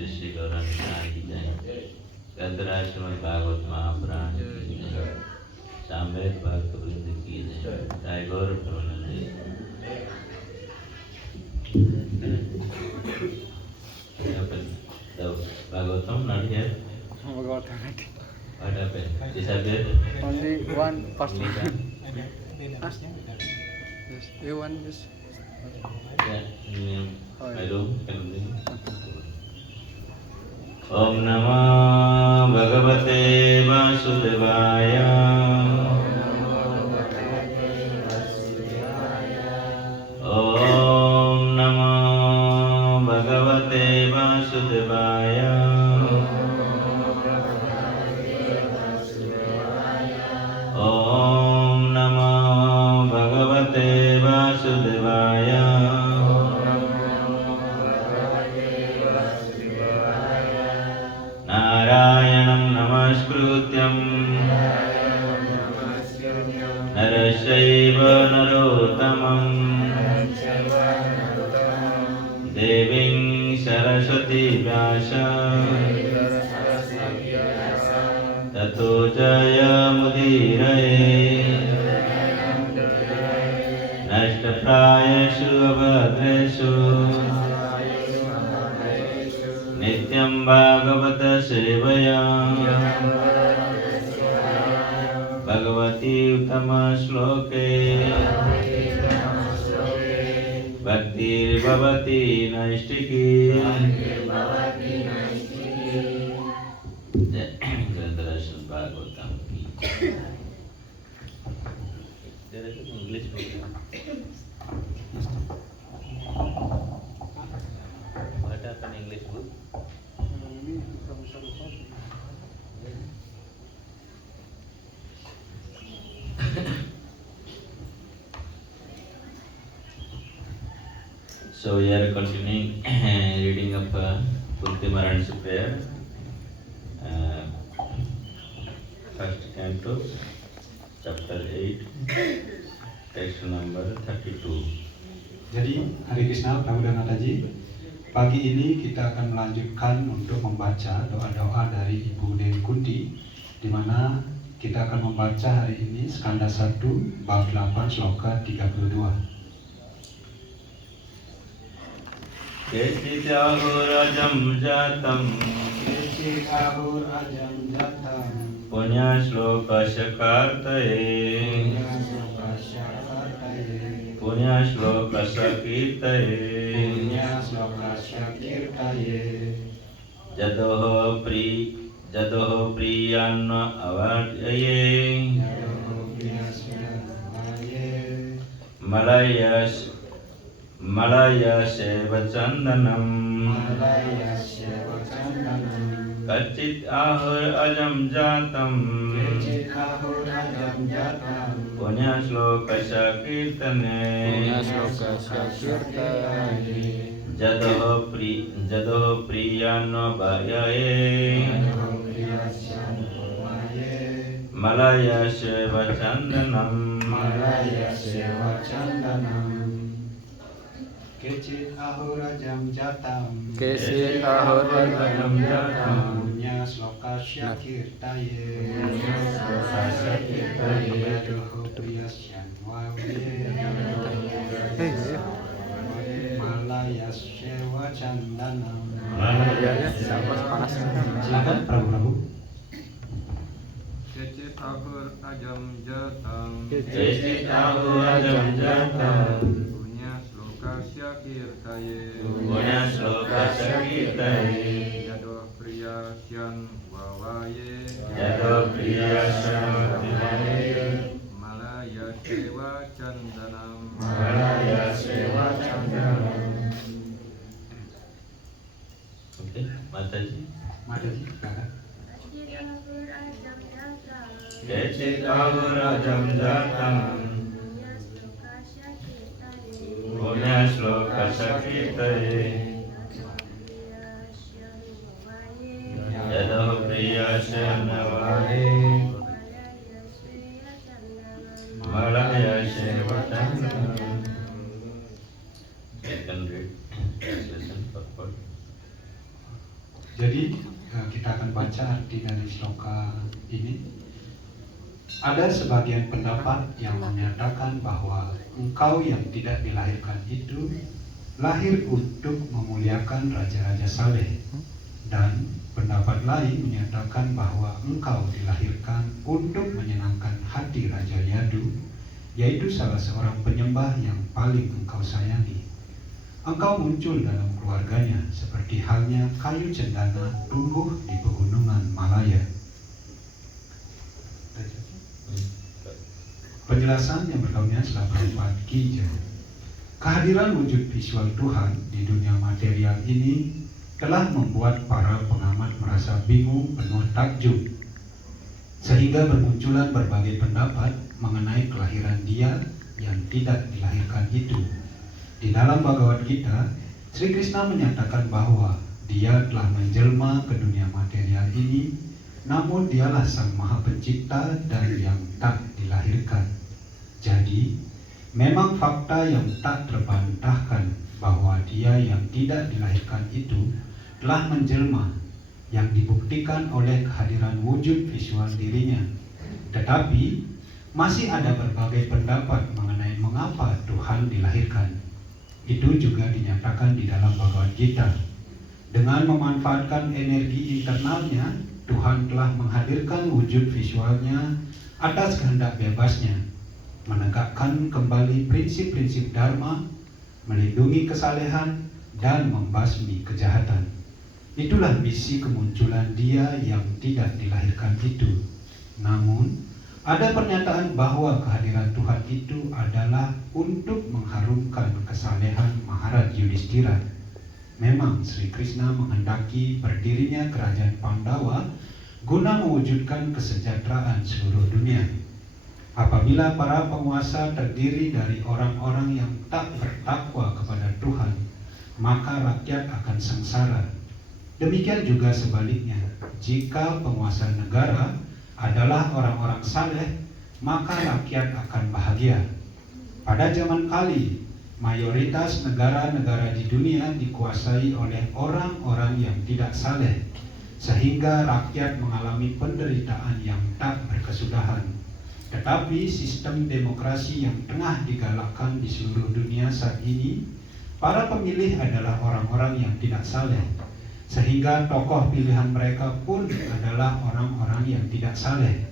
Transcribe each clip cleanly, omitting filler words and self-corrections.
श्री श्री गौरांग की जय। ग्रंथराज श्रीमद् भागवत महापुराण की जय। सामवेद भक्त वृंद की जय। जय गौर Premanand. The Bhagavatam not here. Bhagavatam. What happened? Disappeared? Only one person. Yes, you want this? Yeah, in my room. Can you bring? Oh. Om Namah Bhagavate Vasudevaya. Om Namah Bhagavate Vasudevaya. Om Namah Bhagavate Vasudevaya. Narayanam Namaskrutyam Narashaiva Narottamam Deving Saraswati Vyasa Tato Jaya Mudiraye Nashtaprayeshu Abhadreshu Nityam Bhagavata Sevaya Bhagavati Uttama Shloke Bhaktir Bhavati Naistiki Grantharajan Bhagavatam ki. There is an English book. What happened English book? So we are continuing reading of Kunti Maharani's prayer, first canto, chapter 8, text number 32. Jadi Hari Krishna, Prabu dan Mataji, pagi ini kita akan melanjutkan untuk membaca doa-doa dari Ibu Dewi Kunti, di mana kita akan membaca hari ini skanda 1 bab 8 sloka 32. Kecitahurajam jatam punya sloka syakartaye punya sloka sakirtaye jadoh priyanna avadyaye Malaya Seva Chandanam Kacit Ahur Ajam Jatam Punya Shloka Sakirtane Jadoh Priyano Bhayaye Malaya Seva Chandanam Kecil ahurajam jatam punya sloka syakirtaye Yadoho priyasyan wawe Malaya sewa candanam. Silakan Prabu. Kecil ahur ajam jatam punya sloka syakirtaye Jadoh priyasyan wawaye Malaya sewa candanam Okay, Mataji. Kakak. Kecit ahurajam jatam punya sloka sakirtaye Jadoh priyasyan wawaye Malaya Seva Chandanam. Second read translation purport. Jadi kita akan baca arti dari sloka ini. Ada sebagian pendapat yang menyatakan bahwa engkau yang tidak dilahirkan itu lahir untuk memuliakan raja-raja saleh, dan pendapat lain menyatakan bahwa engkau dilahirkan untuk menyenangkan hati Raja Yadu, yaitu salah seorang penyembah yang paling engkau sayangi. Engkau muncul dalam keluarganya seperti halnya kayu cendana tumbuh di pegunungan Malaya. Penjelasan yang berikutnya setelah Prabhupada Ki. Kehadiran wujud visual Tuhan di dunia material ini telah membuat para pengamat merasa bingung penuh takjub, sehingga bermunculan berbagai pendapat mengenai kelahiran Dia yang tidak dilahirkan itu. Di dalam Bhagavad Gita, Sri Krishna menyatakan bahwa Dia telah menjelma ke dunia material ini, namun Dialah Sang Maha Pencipta dan yang tak dilahirkan. Jadi, memang fakta yang tak terbantahkan bahwa Dia yang tidak dilahirkan itu telah menjelma, yang dibuktikan oleh kehadiran wujud visual dirinya. Tetapi, masih ada berbagai pendapat mengenai mengapa Tuhan dilahirkan. Itu juga dinyatakan di dalam Bhagavad Gita. Dengan memanfaatkan energi internalnya, Tuhan telah menghadirkan wujud visualnya atas kehendak bebasnya, menegakkan kembali prinsip-prinsip Dharma, melindungi kesalehan, dan membasmi kejahatan. Itulah misi kemunculan Dia yang tidak dilahirkan itu. Namun, ada pernyataan bahwa kehadiran Tuhan itu adalah untuk mengharumkan kesalehan Maharaj Yudhishthira. Memang Sri Krishna menghendaki berdirinya kerajaan Pandawa guna mewujudkan kesejahteraan seluruh dunia. Apabila para penguasa terdiri dari orang-orang yang tak bertakwa kepada Tuhan, maka rakyat akan sengsara. Demikian juga sebaliknya, jika penguasa negara adalah orang-orang saleh, maka rakyat akan bahagia. Pada zaman kali, mayoritas negara-negara di dunia dikuasai oleh orang-orang yang tidak saleh, sehingga rakyat mengalami penderitaan yang tak berkesudahan. Tetapi sistem demokrasi yang tengah digalakkan di seluruh dunia saat ini, para pemilih adalah orang-orang yang tidak saleh, sehingga tokoh pilihan mereka pun adalah orang-orang yang tidak saleh.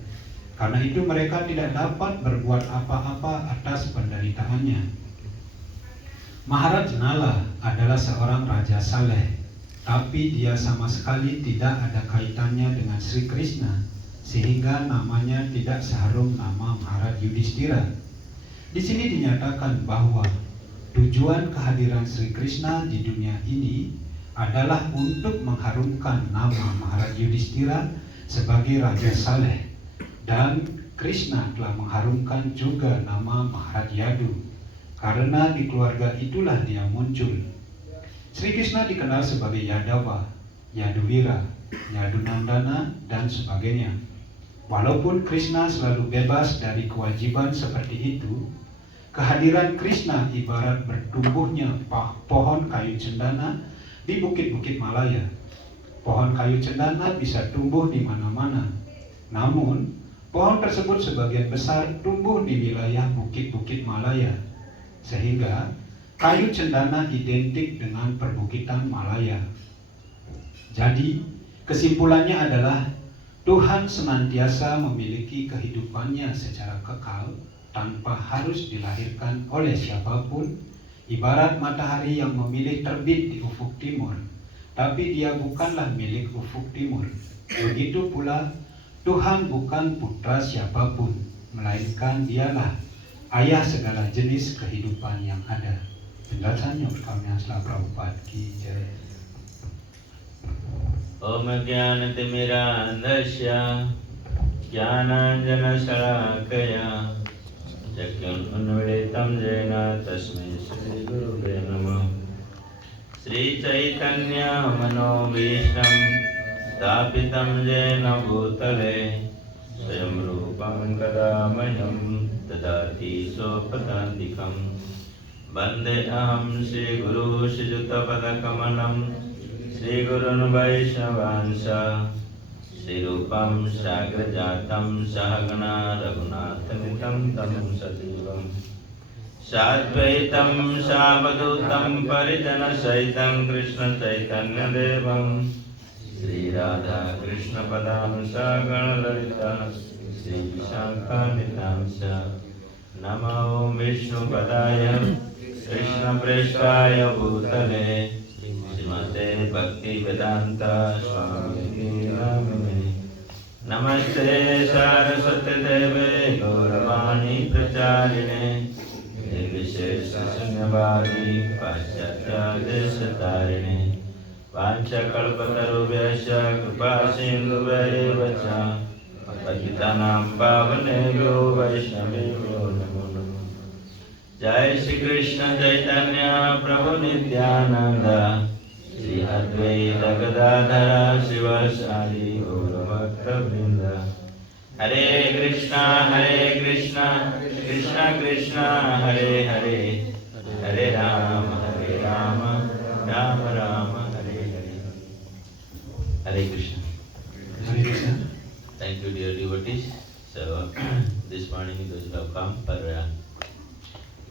Karena itu mereka tidak dapat berbuat apa-apa atas penderitaannya. Maharaj Nala adalah seorang raja saleh, tapi dia sama sekali tidak ada kaitannya dengan Sri Krishna, sehingga namanya tidak seharum nama Maharaj Yudhishthira. Di sini dinyatakan bahwa tujuan kehadiran Sri Krishna di dunia ini adalah untuk mengharumkan nama Maharaj Yudhishthira sebagai raja saleh, dan Krishna telah mengharumkan juga nama Maharaj Yadu, karena di keluarga itulah dia muncul. Sri Krishna dikenal sebagai Yadava, Yaduwira, Yadunandana, dan sebagainya. Walaupun Krishna selalu bebas dari kewajiban seperti itu, kehadiran Krishna ibarat bertumbuhnya pohon kayu cendana di bukit-bukit Malaya. Pohon kayu cendana bisa tumbuh di mana-mana. Namun, pohon tersebut sebagian besar tumbuh di wilayah bukit-bukit Malaya, sehingga kayu cendana identik dengan perbukitan Malaya. Jadi, kesimpulannya adalah Tuhan senantiasa memiliki kehidupannya secara kekal tanpa harus dilahirkan oleh siapapun, ibarat matahari yang memilih terbit di ufuk timur, tapi dia bukanlah milik ufuk timur. Begitu pula, Tuhan bukan putra siapapun, melainkan dialah ayah segala jenis kehidupan yang ada. Penjelasannya berikutnya setelah Prabhupada Ki Jai. Om Jnanatimirandasya Jnananjana Shalakaya Chakyam Unvilitam Jena Tasmai Shri Gurave Namah. Sri Chaitanya Manobhishtam Stapitam Jena Bhutale Swayam Rupam Kadamayam Tadati Sopadantikam Bande Aham Shri Guru Shri Juta Padakamanam Sri Gurun Vaishnavansha Sri Rupam Sagrajatam Sahagana Raghunatamitam Tam Sativam Sadvaitam Savadutam Parijana Saitam Krishna Chaitanya Devam Sri Radha Krishna Padamsa Ganalalita Sri Shankanitamsa Namo Vishnu Padaya Krishna Prestaya Bhutale Srimate Bhakti Vedanta Swami Namine Namaste Saraswati Deve Gauravani Pracharine Nirvishesha Sunyavadi Paschatya Desatarine Vancha Kalpatarubhyasya Kripa Sindhubhaivacha Patitanam Pavanebhyo Vaishnavebhyo Namo Namo Jai Shri Krishna Chaitanya Prabhu Nityananda Shri Advaita Gadadhara Srivasadi Gauravakta Vrinda Hare Krishna Krishna Krishna Hare Hare Hare Rama Rama Rama Hare Hare Hare Krishna. Hare Krishna. Thank you, dear devotees. So, this morning those who have come for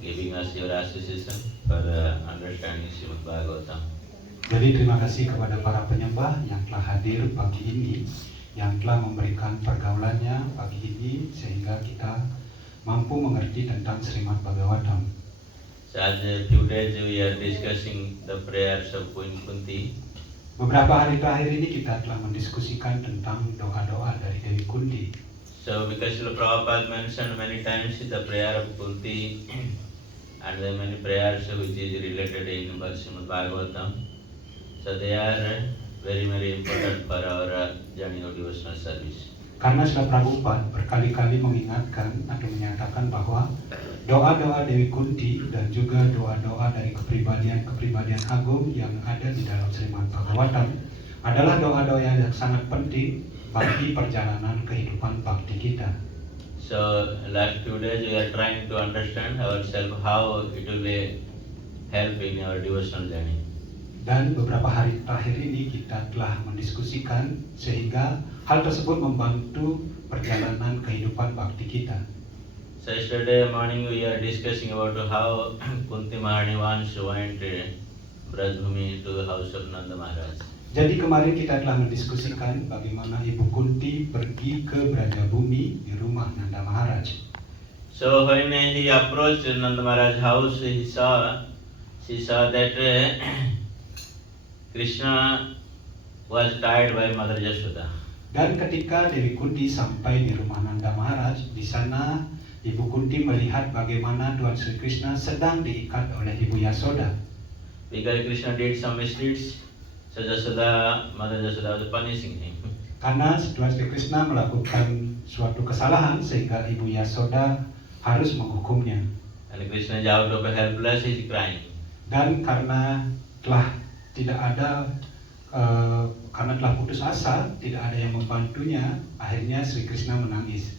giving us your association for understanding Srimad Bhagavatam. Jadi terima kasih kepada para penyembah yang telah hadir pagi ini, yang telah memberikan pergaulannya pagi ini sehingga kita mampu mengerti tentang Srimad Bhagavatam. So, as a few days we are discussing the prayers of Queen Kunti. Beberapa hari terakhir ini kita telah mendiskusikan tentang doa-doa dari Dewi Kunti. So, because Srila Prabhupada mentioned many times the prayer of Kunti and the many prayers which is related in Srimad Bhagavatam, so they are very important for our journey of devotional service. Karena Srila Prabhupada berkali-kali mengingatkan atau menyatakan bahwa doa-doa Dewi Kunti dan juga doa-doa dari kepribadian agung yang ada di dalam Srimad Bhagavatam adalah doa-doa yang sangat penting bagi perjalanan kehidupan bakti kita. So last few days we are trying to understand ourselves how it will help in our devotional journey. Dan beberapa hari terakhir ini kita telah mendiskusikan sehingga hal tersebut membantu perjalanan kehidupan bakti kita. So yesterday morning we are discussing about how Kunti Maharani once went Brajbhumi to the house of Nanda Maharaj. Jadi kemarin kita telah mendiskusikan bagaimana Ibu Kunti pergi ke Brajabumi di rumah Nanda Maharaj. So when he approached Nanda Maharaj's house, she saw that Krishna was tied by Mother Yashoda. Dan ketika Dewi Kunti sampai di rumah Nanda Maharaj, di sana Ibu Kunti melihat bagaimana Tuhan Sri Krishna sedang diikat oleh Ibu Yasoda. Because Krishna did some misdeeds, so Mother Yashoda was punishing him. Karena Tuhan Sri Krishna melakukan suatu kesalahan sehingga Ibu Yasoda harus menghukumnya. And Krishna is out of helpless, he is crying. Dan karena telah putus asa, tidak ada yang membantunya, akhirnya Sri Krishna menangis.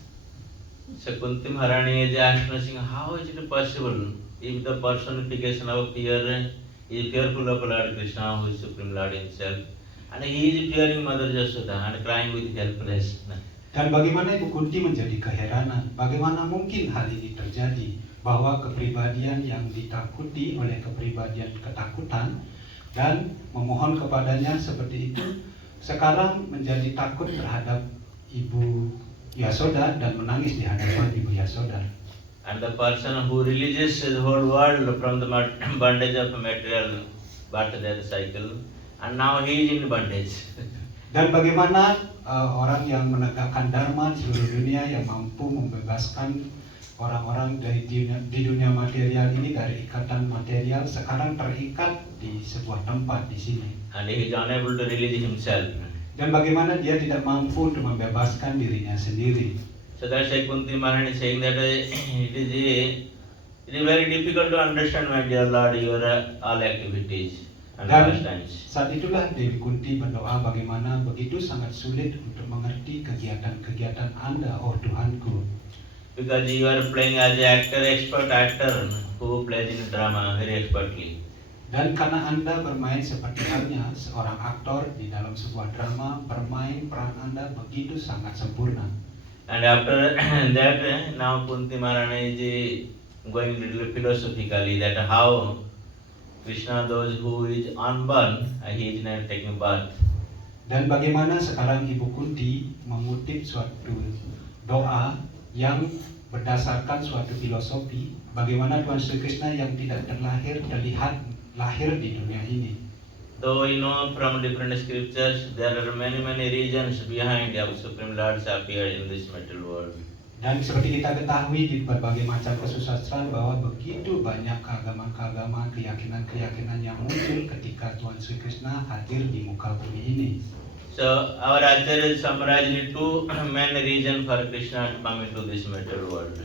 So Kunti Maharani is asking, how is it possible if the personification of fear is fearful of Lord Krishna, who is Supreme Lord himself, and he is fearing Mother Yashoda and crying with helplessness. Dan bagaimana Ibu Kunti menjadi keheranan, bagaimana mungkin hal ini terjadi, bahwa kepribadian yang ditakuti oleh kepribadian ketakutan dan memohon kepadanya seperti itu, sekarang menjadi takut terhadap Ibu Yasoda dan menangis di hadapan Ibu Yasoda. And the person who releases the whole world from the bondage of material birth death cycle, and now he is in bondage. Dan bagaimana orang yang menegakkan dharma di seluruh dunia yang mampu membebaskan orang-orang dari di dunia material ini dari ikatan material sekarang terikat di sebuah tempat di sini. And he is unable to release himself. Dan bagaimana dia tidak mampu untuk membebaskan dirinya sendiri. So that's why Kunti Maharani is saying that it is very difficult to understand, my dear Lord, your all activities and Dan pastimes. saat itulah Dewi Kunti berdoa bagaimana begitu sangat sulit untuk mengerti kegiatan-kegiatan Anda, oh Tuhanku. Because you are playing as an expert actor who plays in drama very expertly. Dan karena Anda bermain seperti halnya seorang aktor di dalam sebuah drama, bermain peran Anda begitu sangat sempurna. And after that, now Kunti Maharani is going a little philosophically that how Krishna, those who is unborn, he is not taking birth. Dan bagaimana sekarang Ibu Kunti mengutip suatu doa yang berdasarkan suatu filosofi, bagaimana Tuhan Sri Krishna yang tidak terlihat lahir di dunia ini. Though we know from different scriptures, there are many reasons behind the Supreme Lord's appear in this material world. Dan seperti kita ketahui di berbagai macam kesusastraan bahwa begitu banyak keagamaan-keagamaan, keyakinan-keyakinan yang muncul ketika Tuhan Sri Krishna hadir di muka bumi ini. So our Acharya summarized in two main reasons for Krishna to come into this material world.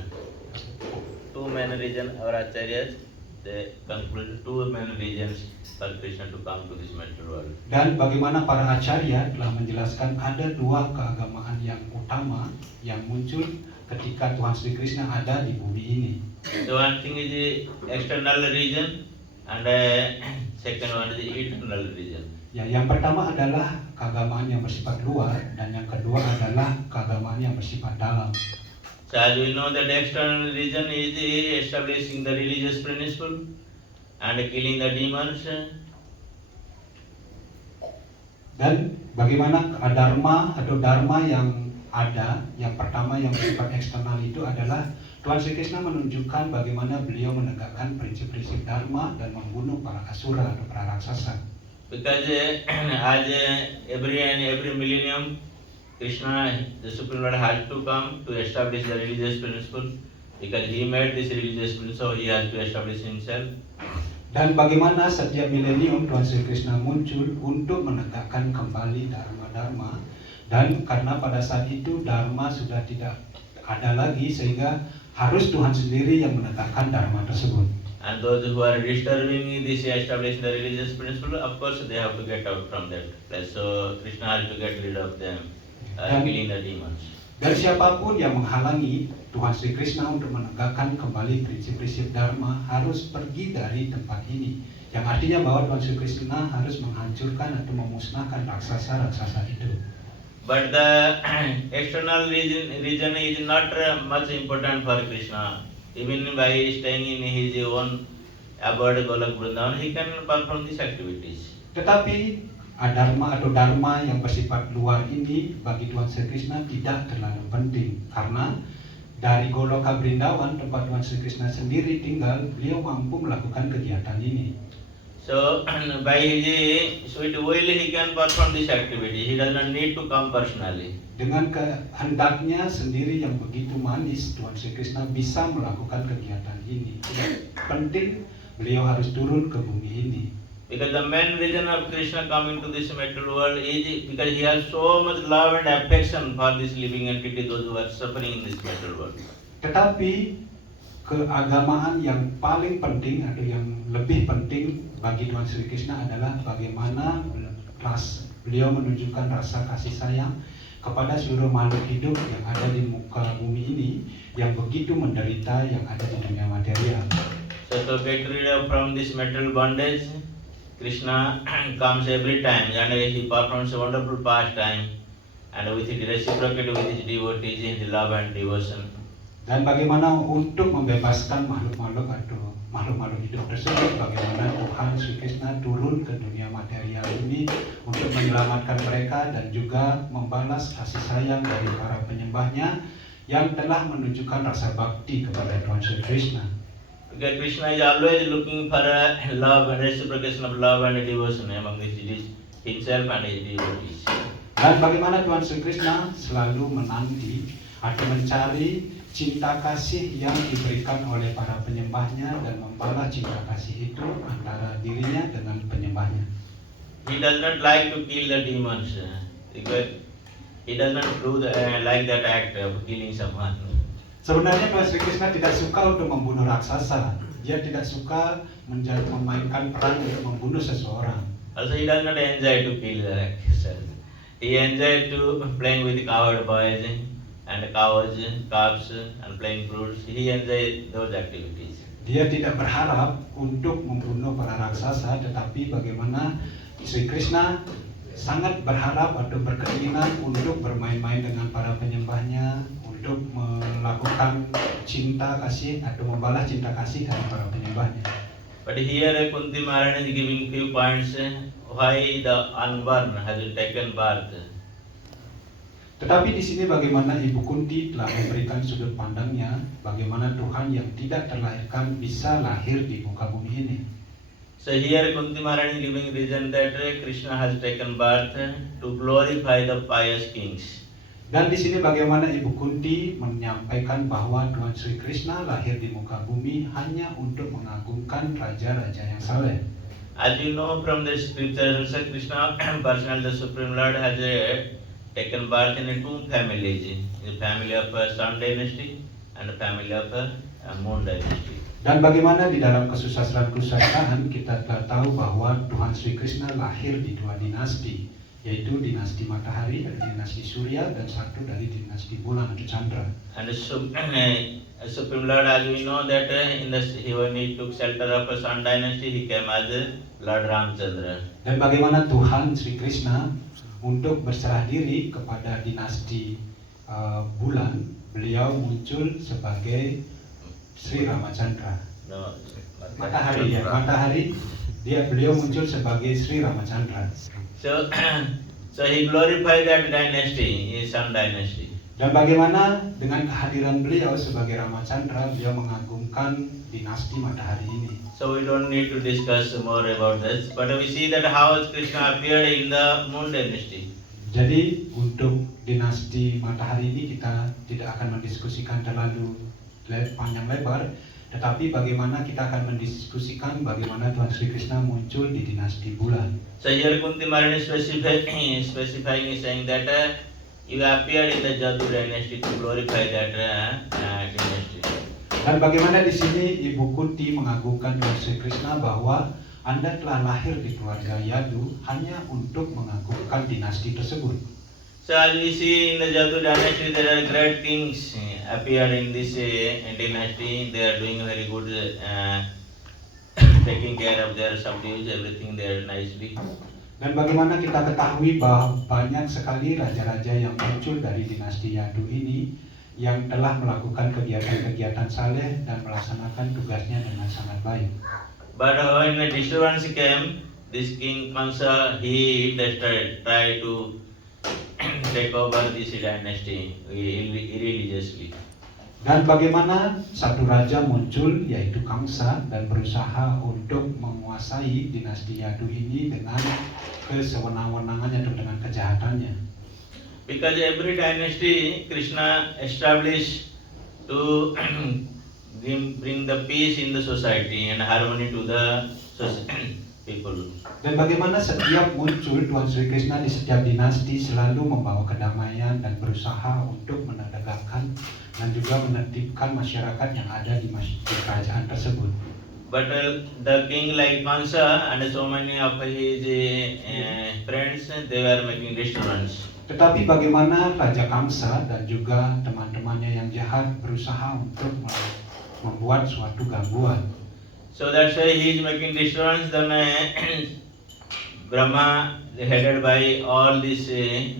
Two main reasons our Acharyas, they concluded two main reasons for Krishna to come to this material world. Dan bagaimana para acarya telah menjelaskan ada dua keagamaan yang utama yang muncul ketika Tuhan Sri Krishna ada di bumi ini. So one thing is the external reason and second one is the eternal reason. Ya, yang pertama adalah keagamaan yang bersifat luar dan yang kedua adalah keagamaan yang bersifat dalam. So as we know that the external reason is the establishing the religious principle and killing the demons. Dan bagaimana dharma atau dharma yang ada, yang pertama yang bersifat eksternal itu adalah Tuhan Sri Krishna menunjukkan bagaimana beliau menegakkan prinsip-prinsip dharma dan membunuh para asura atau para raksasa. Because as every millennium, Krishna, the Supreme Lord, has to come to establish the religious principle. Because he made this religious principle, so he has to establish himself. Dan bagaimana setiap milenium Tuhan Sri Krishna muncul untuk menegakkan kembali dharma-dharma, dan karena pada saat itu dharma sudah tidak ada lagi sehingga harus Tuhan sendiri yang menegakkan dharma tersebut. And those who are disturbing this establishing the religious principle, of course they have to get out from that place. So Krishna has to get rid of them, killing the demons. Dan siapapun yang menghalangi Tuhan Sri Krishna untuk menegakkan kembali prinsip-prinsip dharma harus pergi dari tempat ini. Yang artinya bahwa Tuhan Sri Krishna harus menghancurkan atau memusnahkan raksasa-raksasa itu. But the external region is not much important for Krishna. Even by staying in his own abode Golok Vrindavan, he can perform these activities. Tetapi dharma atau dharma yang bersifat luar ini bagi Tuhan Sri Krishna tidak terlalu penting, karena dari Goloka Vrindavan tempat Tuhan Sri Krishna sendiri tinggal, beliau mampu melakukan kegiatan ini. So by his sweet will he can perform this activity. He does not need to come personally. Dengan kehendaknya sendiri yang begitu manis, Tuhan Sri Krishna bisa melakukan kegiatan ini. Tidak penting beliau harus turun ke bumi ini. Because the main reason of Krishna coming to this material world is because he has so much love and affection for this living entity, those who are suffering in this material world. Tetapi keagamaan yang paling penting atau yang lebih penting bagi Tuhan Sri Krishna adalah bagaimana beliau menunjukkan rasa kasih sayang kepada seluruh makhluk hidup yang ada di muka bumi ini yang begitu menderita yang ada di dunia material. So to get rid of from this material bondage, Krishna comes every time and he performs a wonderful pastime and with it reciprocate with his devotees in the love and devotion. Dan bagaimana untuk membebaskan makhluk-makhluk atau makhluk-makhluk hidup tersebut, bagaimana Tuhan Sri Krishna turun ke dunia material ini untuk menyelamatkan mereka dan juga membalas kasih sayang dari para penyembahnya yang telah menunjukkan rasa bakti kepada Tuhan Sri Krishna. Because Krishna is always looking for a love and reciprocation of love and devotion among himself and his devotees. Dan bagaimana Tuhan Sri Krishna selalu menanti atau mencari cinta kasih yang diberikan oleh para penyembahnya dan membalas cinta kasih itu antara dirinya dengan penyembahnya. He does not like to kill the demons because he does not do like that act of killing someone. Sebenarnya Tuhan Sri Krishna tidak suka untuk membunuh raksasa. Dia tidak suka memainkan peran untuk membunuh seseorang. Also he does not enjoy to kill the raksasa. He enjoys to playing with cowherd boys and cows, calves and playing fruits. He enjoys those activities. Dia tidak berharap untuk membunuh para raksasa, tetapi bagaimana Sri Krishna sangat berharap atau berkeinginan untuk bermain-main dengan para penyembahnya, untuk melakukan cinta kasih atau membalas cinta kasih dari para penyembahnya. But here Kunti Maharani is giving few points why the unborn has taken birth. Tetapi di sini bagaimana Ibu Kunti telah memberikan sudut pandangnya, bagaimana Tuhan yang tidak terlahirkan bisa lahir di muka bumi ini. So here Kunti Maharani is giving reason that Krishna has taken birth to glorify the pious kings. Dan di sini bagaimana Ibu Kunti menyampaikan bahwa Tuhan Sri Krishna lahir di muka bumi hanya untuk mengagungkan raja-raja yang saleh. As you know from the scriptures, Krishna, personally the Supreme Lord, has taken birth in two families, the family of Sun dynasty and the family of Moon dynasty. Dan bagaimana di dalam kesusastraan kita telah tahu bahwa Tuhan Sri Krishna lahir di dua dinasti, yaitu dinasti matahari dari dinasti Surya dan satu dari dinasti bulan atau Chandra. And Supreme Lord, as we know that when he took shelter of Sun dynasty, he came as Lord Ramchandra. Dan bagaimana Tuhan Sri Krishna untuk berserah diri kepada dinasti bulan, beliau muncul sebagai Sri Ramachandra. No, Matahari ya, matahari. Beliau muncul sebagai Sri Ramachandra. So, so he glorified that dynasty, Sun dynasty. Dan bagaimana dengan kehadiran beliau sebagai Ramachandra, beliau mengagungkan dinasti matahari ini. So we don't need to discuss more about this, but we see that how Krishna appeared in the Moon dynasty. Jadi untuk dinasti matahari ini kita tidak akan mendiskusikan terlalu panjang lebar, tetapi bagaimana kita akan mendiskusikan bagaimana Tuhan Sri Krishna muncul di dinasti bulan. So here Kunti Maharani specifying is saying that you appeared in the Jatu dynasty to glorify that dynasty. Dan bagaimana di sini Ibu Kunti mengagungkan Tuhan Sri Krishna bahwa Anda telah lahir di keluarga Yadu hanya untuk mengagungkan dinasti tersebut. So as we see in the Jatu dynasty, there are great kings appear in this dynasty. They are doing very good, taking care of their subdues, everything there nicely. Dan bagaimana kita ketahui bahwa banyak sekali raja-raja yang muncul dari dinasti Yadu ini yang telah melakukan kegiatan-kegiatan saleh dan melaksanakan tugasnya dengan sangat baik. But when the disturbance came, this king Kansa, he tried to take over this dynasty irreligiously. Dan bagaimana satu raja muncul yaitu Kamsa dan berusaha untuk menguasai dinasti Yadu ini dengan kesewenang-wenangannya atau dengan kejahatannya. Because every dynasty Krishna established to bring the peace in the society and harmony to the people. Dan bagaimana setiap muncul Tuhan Sri Krishna di setiap dinasti selalu membawa kedamaian dan berusaha untuk menegakkan dan juga menertibkan masyarakat yang ada di kerajaan tersebut. But the king like Kansa and so many of his friends, they were making disturbance. Tetapi bagaimana Raja Kamsa dan juga teman-temannya yang jahat berusaha untuk membuat suatu gangguan. So that's why he is making disturbance. Then Brahma, headed by all these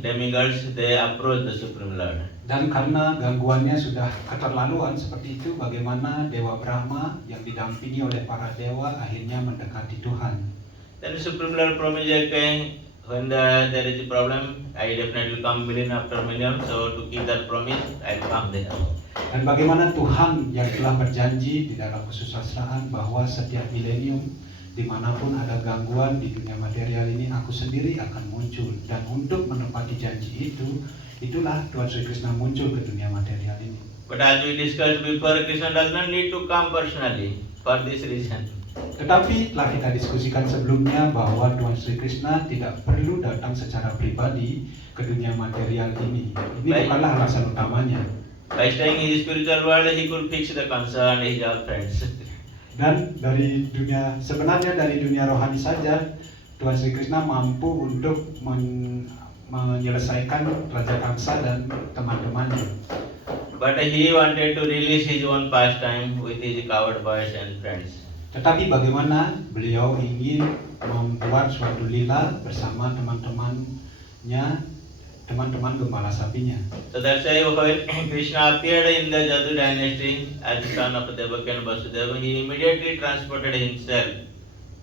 demigods, they approach the Supreme Lord. Dan karena gangguannya sudah keterlaluan seperti itu, bagaimana Dewa Brahma yang didampingi oleh para dewa akhirnya mendekati Tuhan. Then the Supreme Lord promised, okay, when there is a problem, I definitely come million after million. So to keep that promise, I come there. Dan bagaimana Tuhan yang telah berjanji di dalam kesusastraan bahwa setiap milenium dimanapun ada gangguan di dunia material ini, aku sendiri akan muncul. Dan untuk menepati janji itu, itulah Tuhan Sri Krishna muncul ke dunia material ini. But as we discussed before, Krishna does not need to come personally for this reason. Tetapi telah kita diskusikan sebelumnya bahwa Tuhan Sri Krishna tidak perlu datang secara pribadi ke dunia material ini. Ini bukanlah alasan utamanya. By staying in his spiritual world, he could fix the concern his all friends. Dan dari dunia rohani saja, Tuhan Sri Krishna mampu untuk menyelesaikan Raja Kamsa dan teman-temannya. But he wanted to release his own pastime with his coward boys and friends. Tetapi bagaimana beliau ingin membuat suatu lila bersama teman-temannya, teman-teman gembala sapinya. So that's why when Krishna appeared in the Jadu dynasty as the son of Devaki and Vasudeva, he immediately transported himself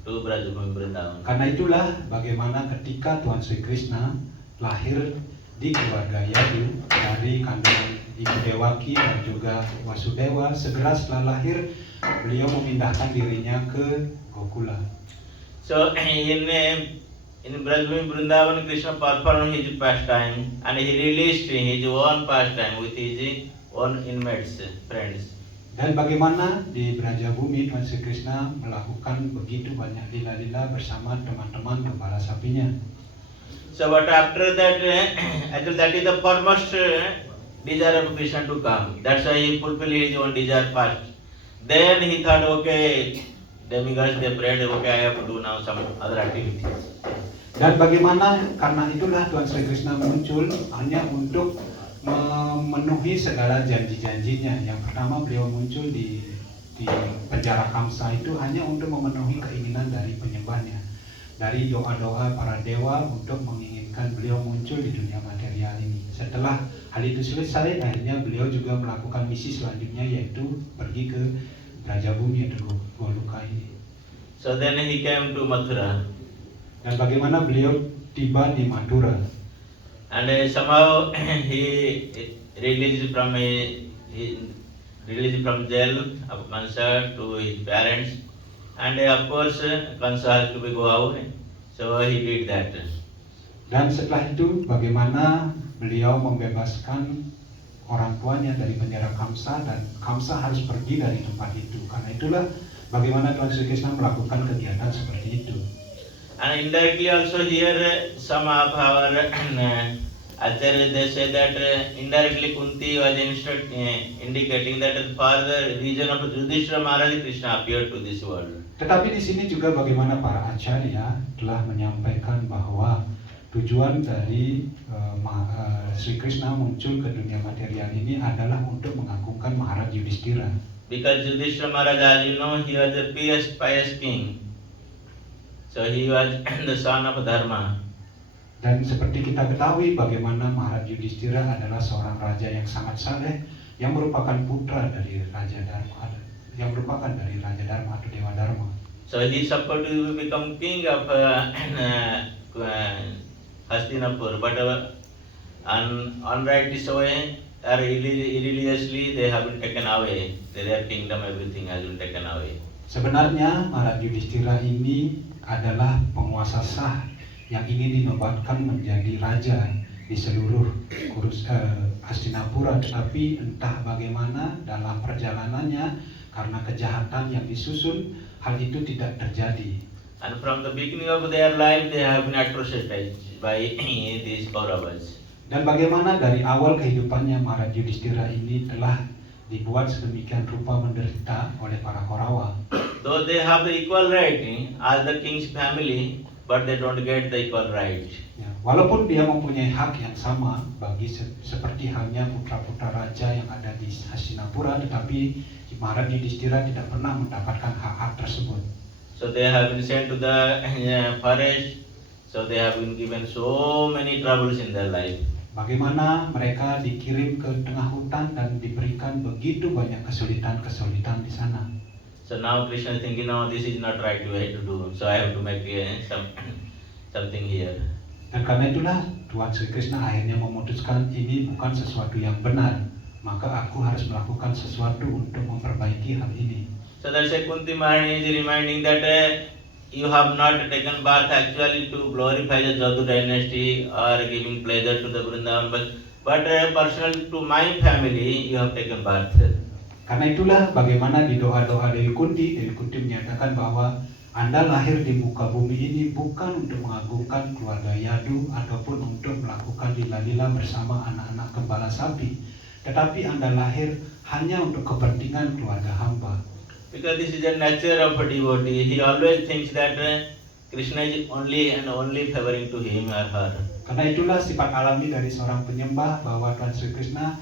to Brajabhumi Vrindavan. Karena itulah bagaimana ketika Tuhan Sri Krishna lahir di keluarga Yadu dari kandungan Ibu Dewaki dan juga Wasudeva, segera setelah lahir beliau memindahkan dirinya ke Gokula. So in Brajabhumi Vrindavan, Krishna performed his pastime and he released his own pastime with his own inmates, friends. Dan bagaimana di Brajabhumi Tuhan Sri Krishna melakukan begitu banyak lila-lila bersama teman-teman gembala sapinya. So but after that, actually that is the foremost desire of Krishna to come. That's why he fulfilled his own desire first. Then he thought, okay, demigods they prayed, okay, I have to do now some other activities. Dan bagaimana karena itulah Tuhan Sri Krishna muncul hanya untuk memenuhi segala janji-janjinya. Yang pertama beliau muncul di penjara Kamsa itu hanya untuk memenuhi keinginan dari penyembahnya, dari doa-doa para dewa untuk menginginkan beliau muncul di dunia material ini. Setelah hal itu selesai, akhirnya beliau juga melakukan misi selanjutnya, yaitu pergi ke Brajabhumi atau Goluka ini. So then he came to Mathura. Dan bagaimana beliau tiba di Mathura. And somehow he released from jail of Kansa to his parents, and of course Kansa has to be go out, so he did that. Dan setelah itu bagaimana beliau membebaskan orang tuanya dari penjara Kamsa, dan Kamsa harus pergi dari tempat itu. Karena itulah bagaimana Tuhan Sri Krishna melakukan kegiatan seperti itu. And indirectly also here some of our Acharya they say that indirectly Kunti was indicating that for the reason of Yudhishthira Maharaj, Krishna appeared to this world. Tetapi di sini juga bagaimana para acharya telah menyampaikan bahwa tujuan dari Sri Krishna muncul ke dunia material ini adalah untuk mengagungkan Maharaj Yudhishthira. Because Yudhishthira Maharaj, as you know, he was a pious king. So he was the son of Dharma. Dan seperti kita ketahui bagaimana Maharaj Yudhishthira adalah seorang raja yang sangat saleh, yang merupakan putra dari Raja Dharma, atau Dewa Dharma. So he supposed to become king of Hastinapur, but unrighteous way or irreligiously they have been taken away. Their kingdom, everything has been taken away. Sebenarnya Maharaj Yudhishthira ini adalah penguasa sah yang ingin dinobatkan menjadi raja di seluruh Hastinapura, tetapi entah bagaimana dalam perjalanannya karena kejahatan yang disusun, hal itu tidak terjadi. And from the beginning of their life they have been atrocized by these Kauravas. Dan bagaimana dari awal kehidupannya Maharaj Yudhishthira ini telah dibuat sedemikian rupa menderita oleh para Kaurawa. Though they have the equal right as the king's family, but they don't get the equal right. Ya, walaupun dia mempunyai hak yang sama bagi seperti halnya putra-putra raja yang ada di Hastinapura, tetapi Maharaj Yudhishthira tidak pernah mendapatkan hak-hak tersebut. So they have been sent to the forest. So they have been given so many troubles in their life. Bagaimana mereka dikirim ke tengah hutan dan diberikan begitu banyak kesulitan-kesulitan di sana. So now Krishna is thinking, no, this is not right way to do. So I have to make something here. Dan karena itulah Tuhan Sri Krishna akhirnya memutuskan ini bukan sesuatu yang benar, maka aku harus melakukan sesuatu untuk memperbaiki hal ini. So that's why Kunti Maharani is reminding that you have not taken birth actually to glorify the Jadu dynasty or giving pleasure to the Vrindavan, but personally to my family you have taken birth. Karena itulah bagaimana di doa-doa Dewi Kunti menyatakan bahwa Anda lahir di muka bumi ini bukan untuk mengagungkan keluarga Yadu ataupun untuk melakukan lila-lila bersama anak-anak gembala sapi, tetapi Anda lahir hanya untuk kepentingan keluarga hamba. Because this is the nature of a devotee. He always thinks that Krishna is only and only favoring to him or her. Karena itulah sifat alami dari seorang penyembah bahwa Tuhan Sri Krishna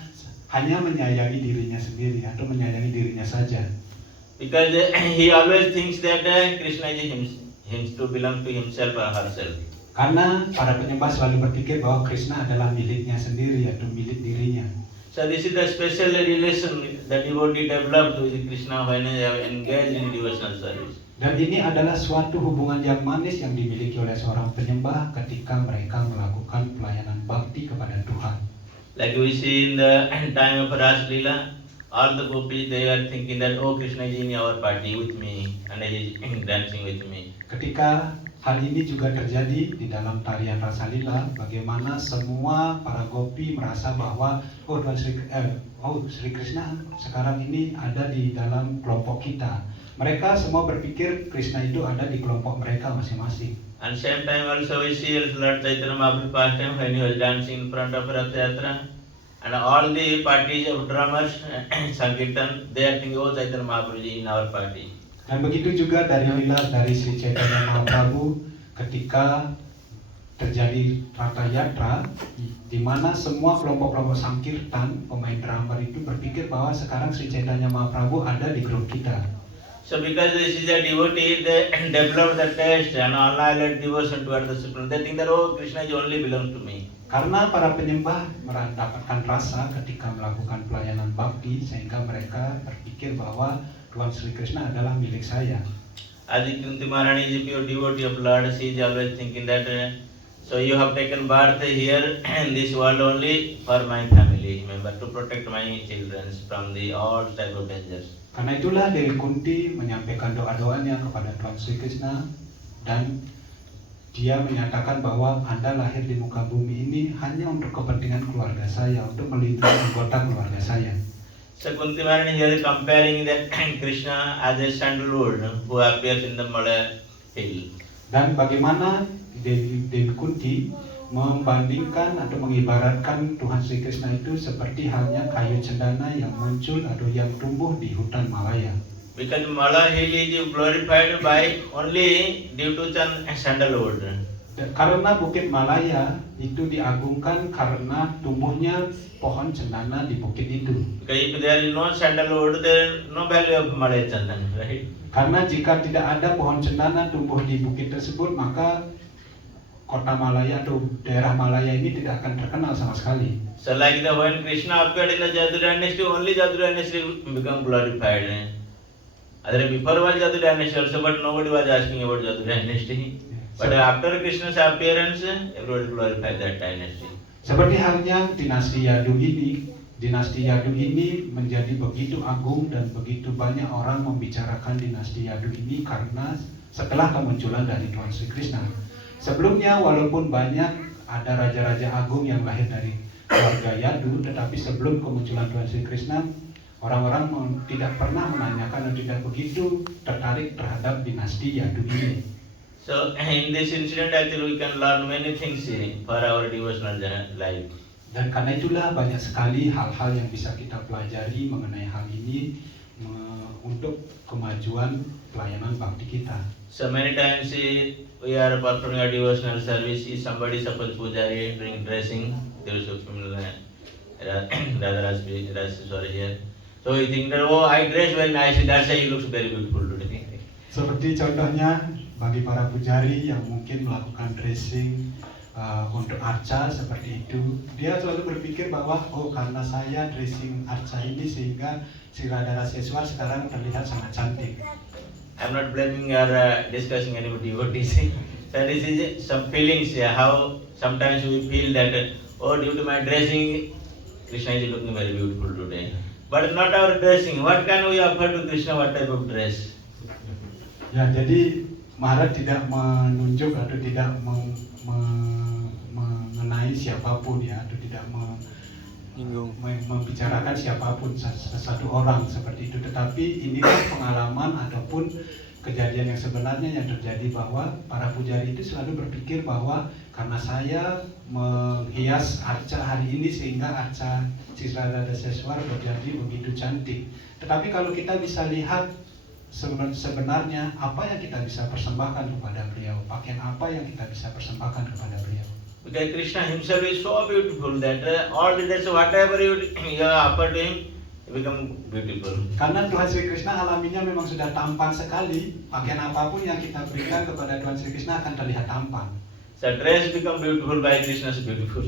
hanya menyayangi dirinya sendiri atau menyayangi dirinya saja. Because he always thinks that Krishna is him to belong to himself or herself. Karena para penyembah selalu berpikir bahwa Krishna adalah miliknya sendiri atau milik dirinya. So this is the special relation that devotee developed with Krishna when they have engaged in devotional service. Dan ini adalah suatu hubungan yang manis yang dimiliki oleh seorang penyembah ketika mereka melakukan pelayanan bakti kepada Tuhan. Like we see in the time of Ras Leela, all the gopis they are thinking that oh Krishna is in our party with me and he is dancing with me. Ketika hal ini juga terjadi di dalam tarian Rasalila, bagaimana semua para gopi merasa bahwa Sri Krishna sekarang ini ada di dalam kelompok kita. Mereka semua berpikir Krishna itu ada di kelompok mereka masing-masing. And same time also we see Lord Chaitanya Mahaprabhu past time when he was dancing in front of Rath Yatra, and all the parties of drummers Sankirtan they are thinking oh Chaitanya Mahaprabhu is in our party. Dan begitu juga dari lila dari Sri Chaitanya Mahaprabhu ketika terjadi Ratha Yatra, di mana semua kelompok-kelompok Sankirtan pemain drummer itu berpikir bahwa sekarang Sri Chaitanya Mahaprabhu ada di grup kita. So because this is a devotee, they develop the taste and unalloyed devotion toward the Supreme. They think that oh Krishna is only belongs to me. Karena para penyembah mendapatkan rasa ketika melakukan pelayanan bakti, sehingga mereka berpikir bahwa Tuhan Sri Krishna adalah milik saya. Adi Kunti Maharani is a pure devotee of Lord. She is always thinking that so you have taken birth here in this world only for my family member to protect my children from the all type of dangers. Karena itulah Dewi Kunti menyampaikan doa-doanya kepada Tuhan Sri Krishna, dan dia menyatakan bahwa Anda lahir di muka bumi ini hanya untuk kepentingan keluarga saya, untuk melindungi anggota keluarga saya. So Kunti Maharani here is comparing that Krishna as a sandalwood who appears in the Malaya hill. Dan bagaimana Dewi Kunti membandingkan atau mengibaratkan Tuhan Sri Krishna itu seperti halnya kayu cendana yang muncul atau yang tumbuh di hutan Malaya. Because Malaya hill is glorified by only due to sandalwood. Karena Bukit Malaya itu diagungkan karena tumbuhnya pohon cendana di bukit itu. Because if there is no sandalwood, there is no value of Malaya chandan, right? Karena jika tidak ada pohon cendana tumbuh di bukit tersebut, maka kota Malaya atau daerah Malaya ini tidak akan terkenal sama sekali. So like the when Krishna appeared in the Jadu dynasty, only Jadu dynasty become glorified. Other before was Jadu dynasty also, but nobody was asking about Jadu dynasty. But after Krishna's appearance, everybody glorified that dynasty. Seperti halnya dinasti Yadu ini menjadi begitu agung dan begitu banyak orang membicarakan dinasti Yadu ini karena setelah kemunculan dari Tuhan Sri Krishna. Sebelumnya walaupun banyak ada raja-raja agung yang lahir dari keluarga Yadu, tetapi sebelum kemunculan Tuhan Sri Krishna, orang-orang tidak pernah menanyakan dan tidak begitu tertarik terhadap dinasti Yadu ini. So in this incident actually we can learn many things for our devotional life. Dan karena itulah banyak sekali hal-hal yang bisa kita pelajari mengenai hal ini untuk kemajuan pelayanan bakti kita. So many times we are performing a devotional service. If somebody suppose pujari doing dressing, there is a sorry here. So we think that oh I dress very nicely. That's why he looks very beautiful today. Seperti contohnya bagi para pujari yang mungkin melakukan dressing untuk arca seperti itu, dia selalu berpikir bahwa oh karena saya dressing arca ini sehingga si Radharaseswar sekarang terlihat sangat cantik. I'm not blaming or discussing any devotees. So this is some feelings. How sometimes we feel that oh due to my dressing, Krishna is looking very beautiful today. But not our dressing. What can we offer to Krishna? What type of dress? Ya, jadi Maharaj tidak menunjuk atau tidak mengenai siapapun ya, atau tidak membicarakan siapapun satu orang seperti itu. Tetapi inilah pengalaman ataupun kejadian yang sebenarnya yang terjadi, bahwa para pujari itu selalu berpikir bahwa karena saya menghias arca hari ini sehingga arca Sri Radharaseswar menjadi begitu cantik. Tetapi kalau kita bisa lihat sebenarnya apa yang kita bisa persembahkan kepada beliau, pakaian apa yang kita bisa persembahkan kepada beliau. Because Krishna himself is so beautiful that all the days whatever you offer to him, he become beautiful. Karena Tuhan Sri Krishna alaminya memang sudah tampan sekali, pakaian apapun yang kita berikan kepada Tuhan Sri Krishna akan terlihat tampan. So dress become beautiful by Krishna's beautiful.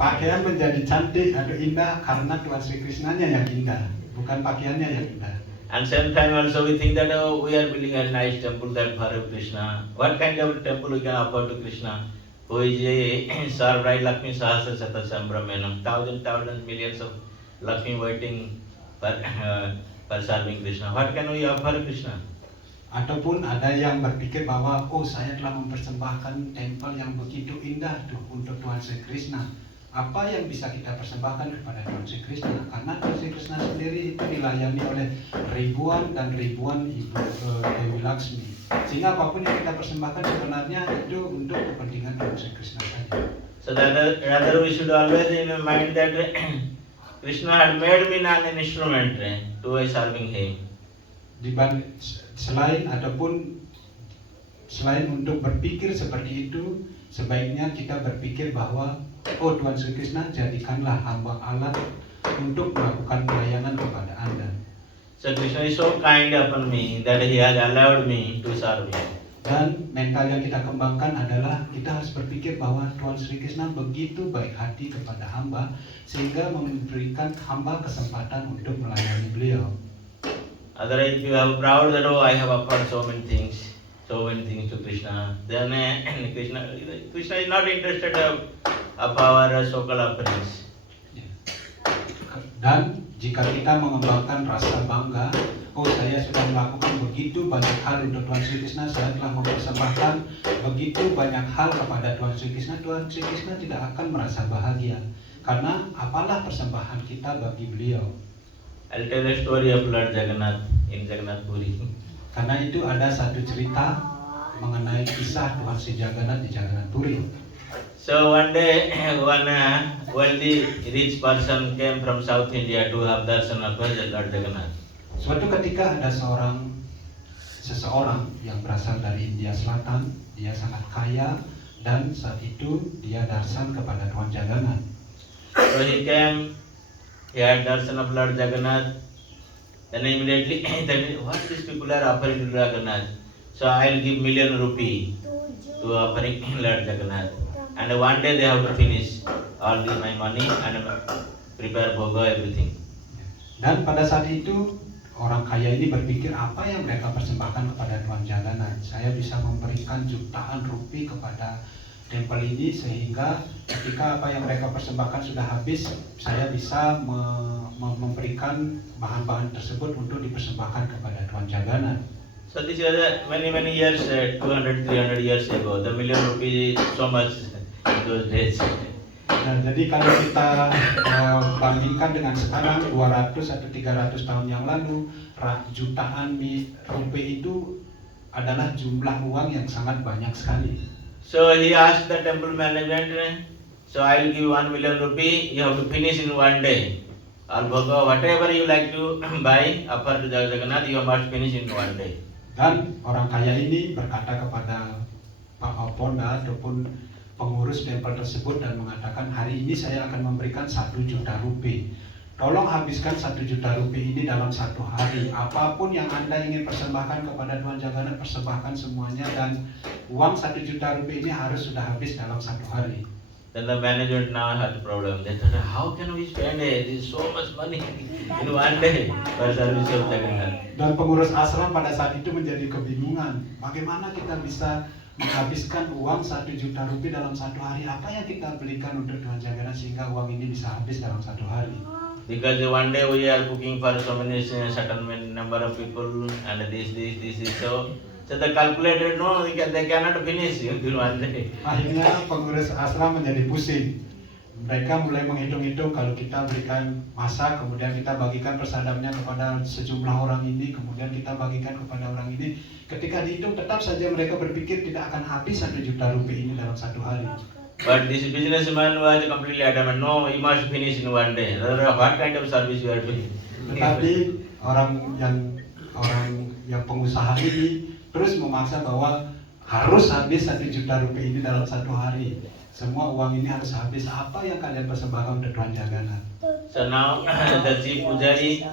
Pakaian menjadi cantik atau indah karena Tuhan Sri Krishnanya yang indah, bukan pakaiannya yang indah. And same time also we think that we are building a nice temple that for Krishna. What kind of temple we can offer to Krishna? Who is served by Lakshmi Sahasra Sata Sambrahmanam, thousands, millions of Lakshmi waiting for serving Krishna. What can we offer Krishna? Ataupun ada yang berpikir bahwa oh saya telah mempersembahkan tempel yang begitu indah untuk Tuhan Sri Krishna. Apa yang bisa kita persembahkan kepada Tuhan Sri Krishna? Karena Tuhan Sri Krishna sendiri itu dilayani oleh ribuan dan ribuan ibu Dewi Laksmi. Sehingga apapun yang kita persembahkan sebenarnya itu untuk kepentingan Tuhan Sri Krishna saja. So that rather we should always in mind that Krishna had made me an instrument to serving him. Selain untuk berpikir seperti itu, sebaiknya kita berpikir bahwa oh Tuhan Sri Krishna jadikanlah hamba alat untuk melakukan pelayanan kepada Anda. So Krishna is so kind upon me that he has allowed me to serve him. Dan mental yang kita kembangkan adalah kita harus berpikir bahwa Tuhan Sri Krishna begitu baik hati kepada hamba sehingga memberikan hamba kesempatan untuk melayani beliau. Otherwise, if you have proud that oh I have offered so many things to Krishna, then Krishna is not interested of our so-called offerings. Dan jika kita mengembangkan rasa bangga, oh saya sudah melakukan begitu banyak hal untuk Tuhan Sri Krishna, saya telah mempersembahkan begitu banyak hal kepada Tuhan Sri Krishna, Tuhan Sri Krishna tidak akan merasa bahagia. Karena apalah persembahan kita bagi beliau. I'll tell a story of Lord Jagannath in Jagannath Puri. Karena itu ada satu cerita mengenai kisah Tuhan Sri Jagannath di Jagannath Puri. So one day, one wealthy rich person came from South India to have darshan of Lord Jagannath. Suatu ketika ada seseorang yang berasal dari India Selatan, dia sangat kaya dan saat itu dia darshan kepada Tuhan Jagannath. So he came, he had darshan of Lord Jagannath. Then immediately, what these people are offering to Jagannath? So I'll give million rupee to offering Lord Jagannath. And one day they have to finish all my money and prepare bhoga everything. Dan pada saat itu orang kaya ini berpikir apa yang mereka persembahkan kepada Tuhan Jagannath. Saya bisa memberikan jutaan rupiah kepada tempel ini sehingga ketika apa yang mereka persembahkan sudah habis, saya bisa memberikan bahan-bahan tersebut untuk dipersembahkan kepada Tuhan Jagannath. So this was many years, 200-300 years ago. The million rupees is so much in those days. Nah, jadi kalau kita bandingkan dengan sekarang 200 atau 300 tahun yang lalu, jutaan rupiah itu adalah jumlah uang yang sangat banyak sekali. So he asked the temple management, so I will give 1 million rupee, you have to finish in one day. All bhoga, whatever you like to buy, offer to Jagannath, you must finish in one day. Dan orang kaya ini berkata kepada Pak Ponda ataupun pengurus tempel tersebut dan mengatakan hari ini saya akan memberikan 1 juta rupiah. Tolong habiskan 1 juta rupiah ini dalam 1 hari. Apapun yang Anda ingin persembahkan kepada Tuhan Jagannath, persembahkan semuanya dan uang 1 juta rupiah ini harus sudah habis dalam 1 hari. Then the management now had a problem. They thought, how can we spend this so much money in one day for service of Jagannath? Dan pengurus ashram pada saat itu menjadi kebingungan. Bagaimana kita bisa menghabiskan uang 1 juta rupiah dalam 1 hari? Apa yang kita belikan untuk Tuhan Jagannath sehingga uang ini bisa habis dalam 1 hari? Because one day we are cooking for so many certain number of people and this so the calculator no they cannot finish in one day. Akhirnya pengurus ashram menjadi pusing. Mereka mulai menghitung-hitung kalau kita berikan masak, kemudian kita bagikan prasadamnya kepada sejumlah orang ini, kemudian kita bagikan kepada orang ini. Ketika dihitung tetap saja mereka berpikir tidak akan habis 1 juta rupiah ini dalam 1 hari. But this businessman was completely adamant, no, you must finish in one day. What kind of service you are doing? Tetapi orang yang pengusaha ini terus memaksa bahwa harus habis 1 juta rupiah ini dalam 1 hari. semua uang ini harus habis. Apa yang kalian persembahkan untuk Tuhan Jagannatha? So now the chief pujari,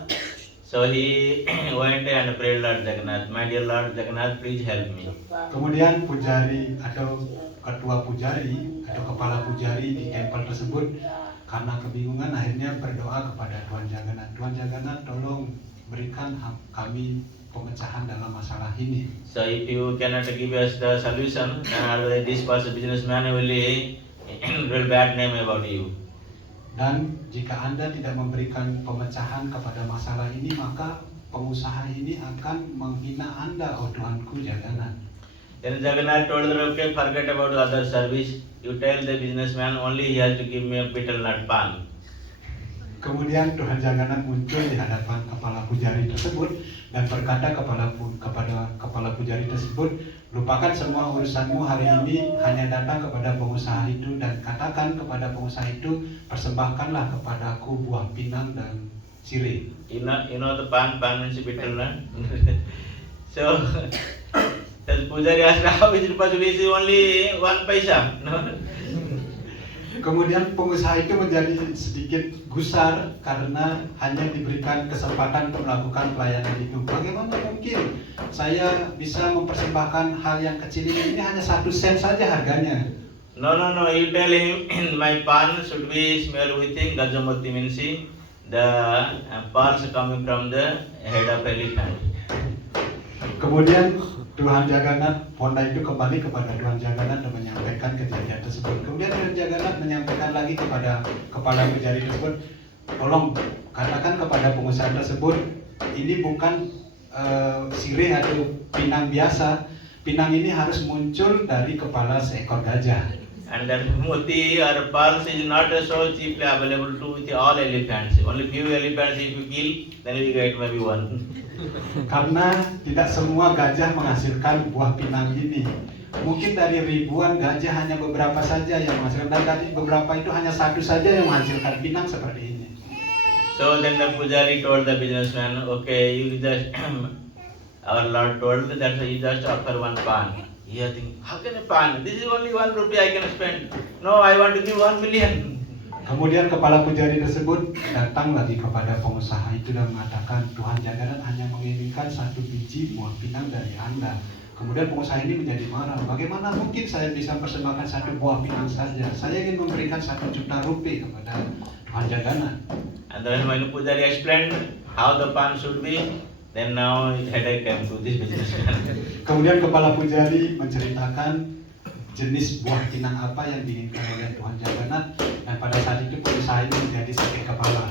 so he went and prayed Lord Jagannath, my dear Lord Jagannath, please help me. Kemudian pujari atau ketua pujari atau kepala pujari di tempel tersebut karena kebingungan akhirnya berdoa kepada Tuhan Jagannatha. Tuhan Jagannatha, tolong berikan kami pemecahan dalam masalah ini. So if you cannot give us the solution, then this person businessman will bad name about you. Dan jika Anda tidak memberikan pemecahan kepada masalah ini, maka pengusaha ini akan menghina Anda, oh Tuhanku Jagannatha. Then Jagannath told them, okay, forget about the other service. You tell the businessman only he has to give me a betel nut pan. Kemudian Tuhan Jagannatha muncul di hadapan kepala pujari tersebut dan berkata kepada kepala pujari tersebut, lupakan semua urusanmu hari ini, hanya datang kepada pengusaha itu dan katakan kepada pengusaha itu, persembahkanlah kepadaku buah pinang dan sirih. You know the pan means betel nut. So the pujari asked, how is it possible? Is only 1 paisa? No. Kemudian pengusaha itu menjadi sedikit gusar karena hanya diberikan kesempatan untuk melakukan pelayanan itu. Bagaimana mungkin saya bisa mempersembahkan hal yang kecil ini hanya 1 sen saja harganya. No, you tell him my pan should be smelled with Gajamati means the pearls coming from the head of elephant. Kemudian Tuhan Jagannatha, Honda itu kembali kepada Tuhan Jagannatha dan menyampaikan kejadian tersebut. Kemudian Tuhan Jagannatha menyampaikan lagi kepada kepala pujari tersebut, tolong katakan kepada pengusaha tersebut, ini bukan sirih atau pinang biasa. Pinang ini harus muncul dari kepala seekor gajah. And that moti or pearls is not so cheaply available to with all elephants. Only few elephants if you kill, then you get maybe one. Karena tidak semua gajah menghasilkan buah pinang ini. Mungkin dari ribuan gajah hanya beberapa saja yang menghasilkan, dan dari beberapa itu hanya 1 saja yang menghasilkan pinang seperti ini. So then the pujari told the businessman, okay, you just our Lord told that you just offer 1 pan. He think, how can a pan? This is only 1 rupee I can spend. No, I want to give 1 million. Kemudian kepala pujari tersebut datang lagi kepada pengusaha itu dan mengatakan, Tuhan Jagannatha hanya menginginkan 1 biji buah pinang dari Anda. Kemudian pengusaha ini menjadi marah. Bagaimana mungkin saya bisa persembahkan 1 buah pinang saja? Saya ingin memberikan 1 juta rupiah kepada Tuhan Jagannatha. And then when pujari explained how the pan should be, then now headache came to this businessman. Kemudian kepala pujari menceritakan jenis buah pinang apa yang diinginkan oleh Tuhan Jagannatha, dan pada saat itu pengusaha ini menjadi sakit kepala.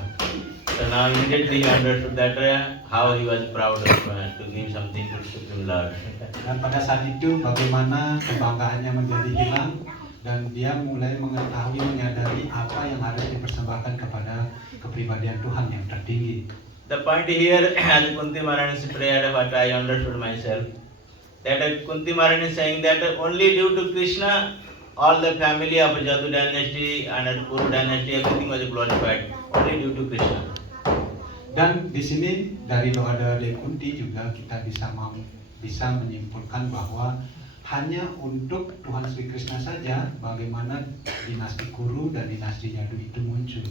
So now immediately he understood that how he was proud of to give something to Supreme Lord. Dan pada saat itu bagaimana kebanggaannya menjadi hilang, dan dia mulai mengetahui, menyadari apa yang harus dipersembahkan kepada kepribadian Tuhan yang tertinggi. The point here, as Kunti Maharani's prayer, what I understood myself, that Kunti Maharani is saying that only due to Krishna, all the family of Jadu dynasty and Kuru dynasty, everything was glorified. Only due to Krishna. Dan di sini dari doa dari Kunti juga kita bisa menyimpulkan bahwa hanya untuk Tuhan Sri Krishna saja bagaimana dinasti Kuru dan dinasti Jadu itu muncul.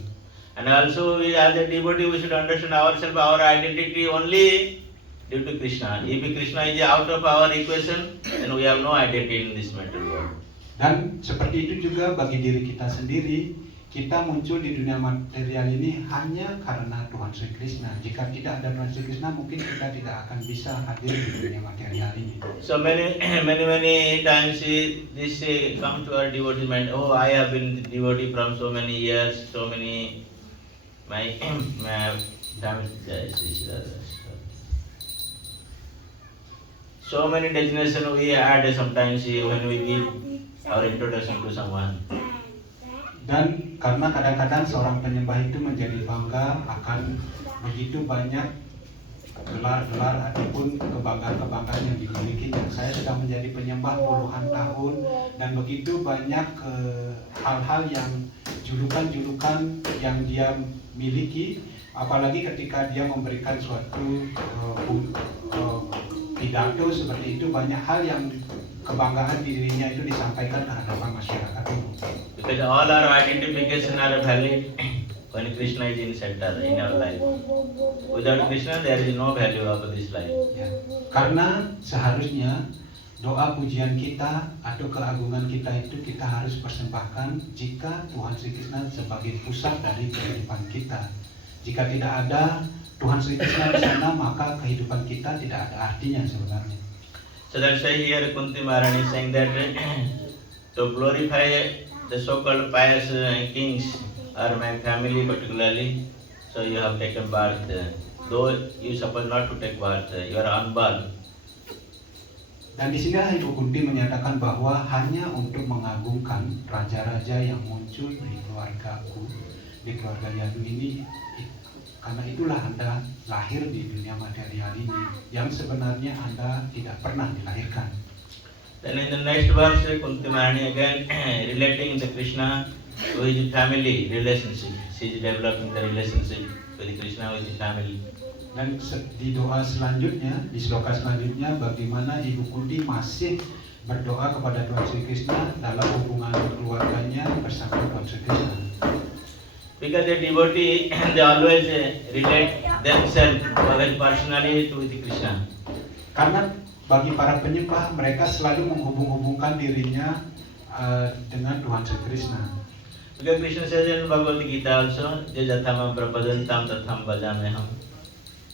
And also, as a devotee, we should understand ourselves, our identity only due to Krishna. If Krishna is out of our equation, then we have no identity in this material world. Dan seperti itu juga bagi diri kita sendiri, kita muncul di dunia material ini hanya karena Tuhan Sri Krishna. Jika tidak ada Tuhan Sri Krishna, mungkin kita tidak akan bisa hadir di dunia material ini. So many times this comes to our devotee mind. Oh, I have been devotee from so many years, so many my so many designation we had sometimes when we give our introduction to someone. Dan karena kadang-kadang seorang penyembah itu menjadi bangga akan begitu banyak gelar-gelar ataupun kebanggaan-kebanggaan yang dimilikinya. Saya sudah menjadi penyembah puluhan tahun dan begitu banyak hal-hal yang julukan-julukan yang dia miliki, apalagi ketika dia memberikan suatu pidato seperti itu, banyak hal yang kebanggaan dirinya itu disampaikan ke hadapan masyarakat umum. Because all our identification are valid when Krishna is in center in our life. Without Krishna, there is no value of this life. Ya, karena seharusnya doa pujian kita atau keagungan kita itu kita harus persembahkan jika Tuhan Sri Krishna sebagai pusat dari kehidupan kita. Jika tidak ada Tuhan Sri Krishna di sana, maka kehidupan kita tidak ada artinya sebenarnya. So that's why here Kunti Maharani is saying that to glorify the so-called pious kings or my family particularly, so you have taken birth. Though you supposed not to take birth, you are unborn. Dan di sini Ibu Kunti menyatakan bahwa hanya untuk mengagungkan raja-raja yang muncul di keluargaku, di keluarga Yadu ini, karena itulah Anda lahir di dunia material ini, yang sebenarnya Anda tidak pernah dilahirkan. Then in the next verse, Kunti Maharani again relating the Krishna to his family relationship. She is developing the relationship with Krishna with the family. Dan di doa selanjutnya, di sloka selanjutnya, bagaimana Ibu Kunti masih berdoa kepada Tuhan Sri Krishna dalam hubungan keluarganya bersama Tuhan Sri Krishna. Because the devotee, they always relate themselves very personally to the Krishna. Karena bagi para penyembah, mereka selalu menghubung-hubungkan dirinya dengan Tuhan Sri Krishna. Because Krishna says in Bhagavad Gita also, Jajathama prapadantam tatham bhajameham.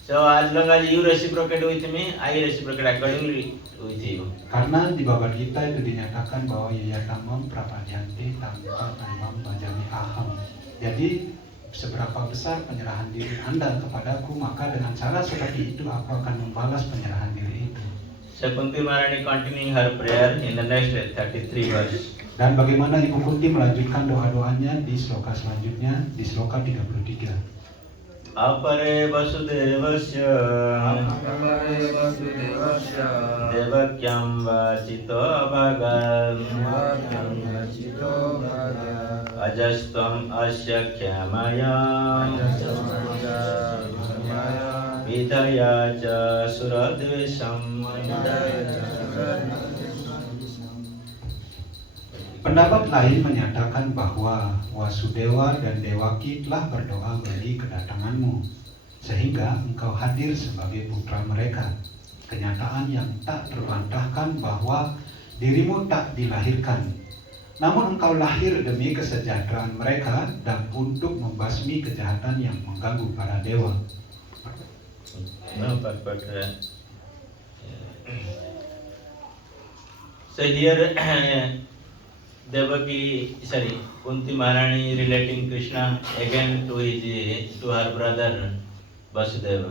So as long as you reciprocate with me, I reciprocate accordingly with you. Karena di Bhagavad Gita itu dinyatakan bahwa yayatamam prapadyanti tanpa imam bajami aham. Jadi seberapa besar penyerahan diri Anda kepadaku, maka dengan cara seperti itu aku akan membalas penyerahan diri itu. So Kunti Maharani continuing her prayer in the next 33 verse. Dan bagaimana Ibu Kunti melanjutkan doa-doanya di sloka selanjutnya, di sloka 33. Apare vasudevasya devakyam vachito bhagan ajastam asya khyamaya vidaya ca suradvesham. Pendapat lain menyatakan bahwa Wasudewa dan Dewaki telah berdoa bagi kedatanganmu, sehingga engkau hadir sebagai putra mereka. Kenyataan yang tak terbantahkan bahwa dirimu tak dilahirkan, namun engkau lahir demi kesejahteraan mereka dan untuk membasmi kejahatan yang mengganggu para dewa. No, so here Kunti Maharani relating Krishna again to her brother Vasudeva.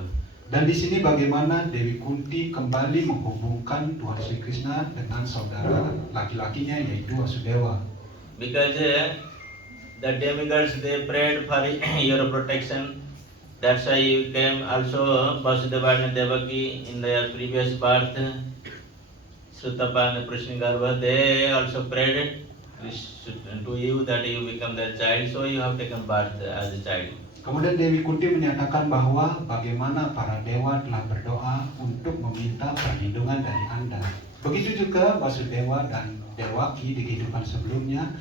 Dan di sini bagaimana Dewi Kunti kembali menghubungkan Tuhan Sri Krishna dengan saudara laki-lakinya yaitu Vasudewa. Because the demigods they prayed for your protection. That's why you came also Vasudeva and Devaki in their previous birth. Sutapa and Prishnigarva, they also prayed to you that you become their child, so you have taken birth as a child. Kemudian Dewi Kunti menyatakan bahwa bagaimana para dewa telah berdoa untuk meminta perlindungan dari Anda. Begitu juga Vasudewa dan Dewaki di kehidupan sebelumnya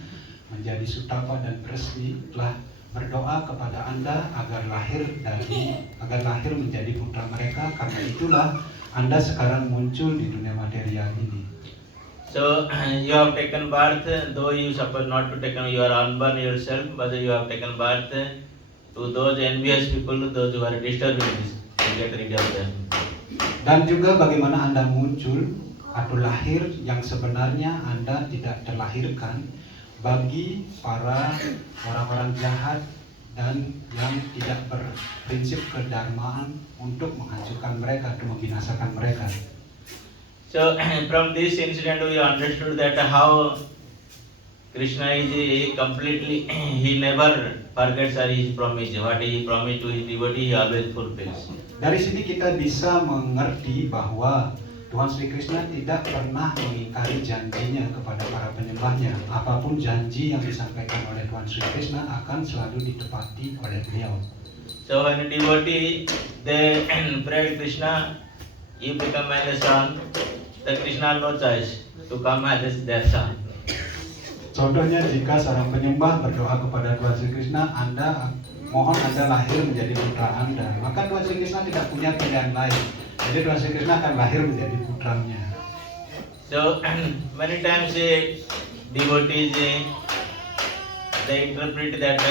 menjadi Sutapa dan Prishni telah berdoa kepada Anda agar lahir menjadi putra mereka. Karena itulah Anda sekarang muncul di dunia material ini. So you have taken birth, though you suppose not to take, you are unborn yourself, but you have taken birth to those envious people, those who are disturbing this, to get rid of them. Dan juga bagaimana Anda muncul atau lahir yang sebenarnya Anda tidak terlahirkan bagi para orang-orang jahat dan yang tidak berprinsip kedharmaan untuk menghancurkan mereka, untuk membinasakan mereka. So from this incident we understood that how Krishna is completely, he never forgets his promise. What he promised to his devotee, he always fulfills. Dari sini kita bisa mengerti bahwa Tuhan Sri Krishna tidak pernah mengingkari janjinya kepada para penyembahnya. Apapun janji yang disampaikan oleh Tuhan Sri Krishna akan selalu ditepati oleh beliau. So when a devotee they pray Krishna, you become my son. The Krishna has no choice. to come as their son. Contohnya jika seorang penyembah berdoa kepada Tuhan Sri Krishna, mohon Anda lahir menjadi putra Anda, maka Tuhan Sri Krishna tidak punya pilihan lain. Jadi Tuhan Sri Krishna akan lahir menjadi putranya. So many times devotees they interpret that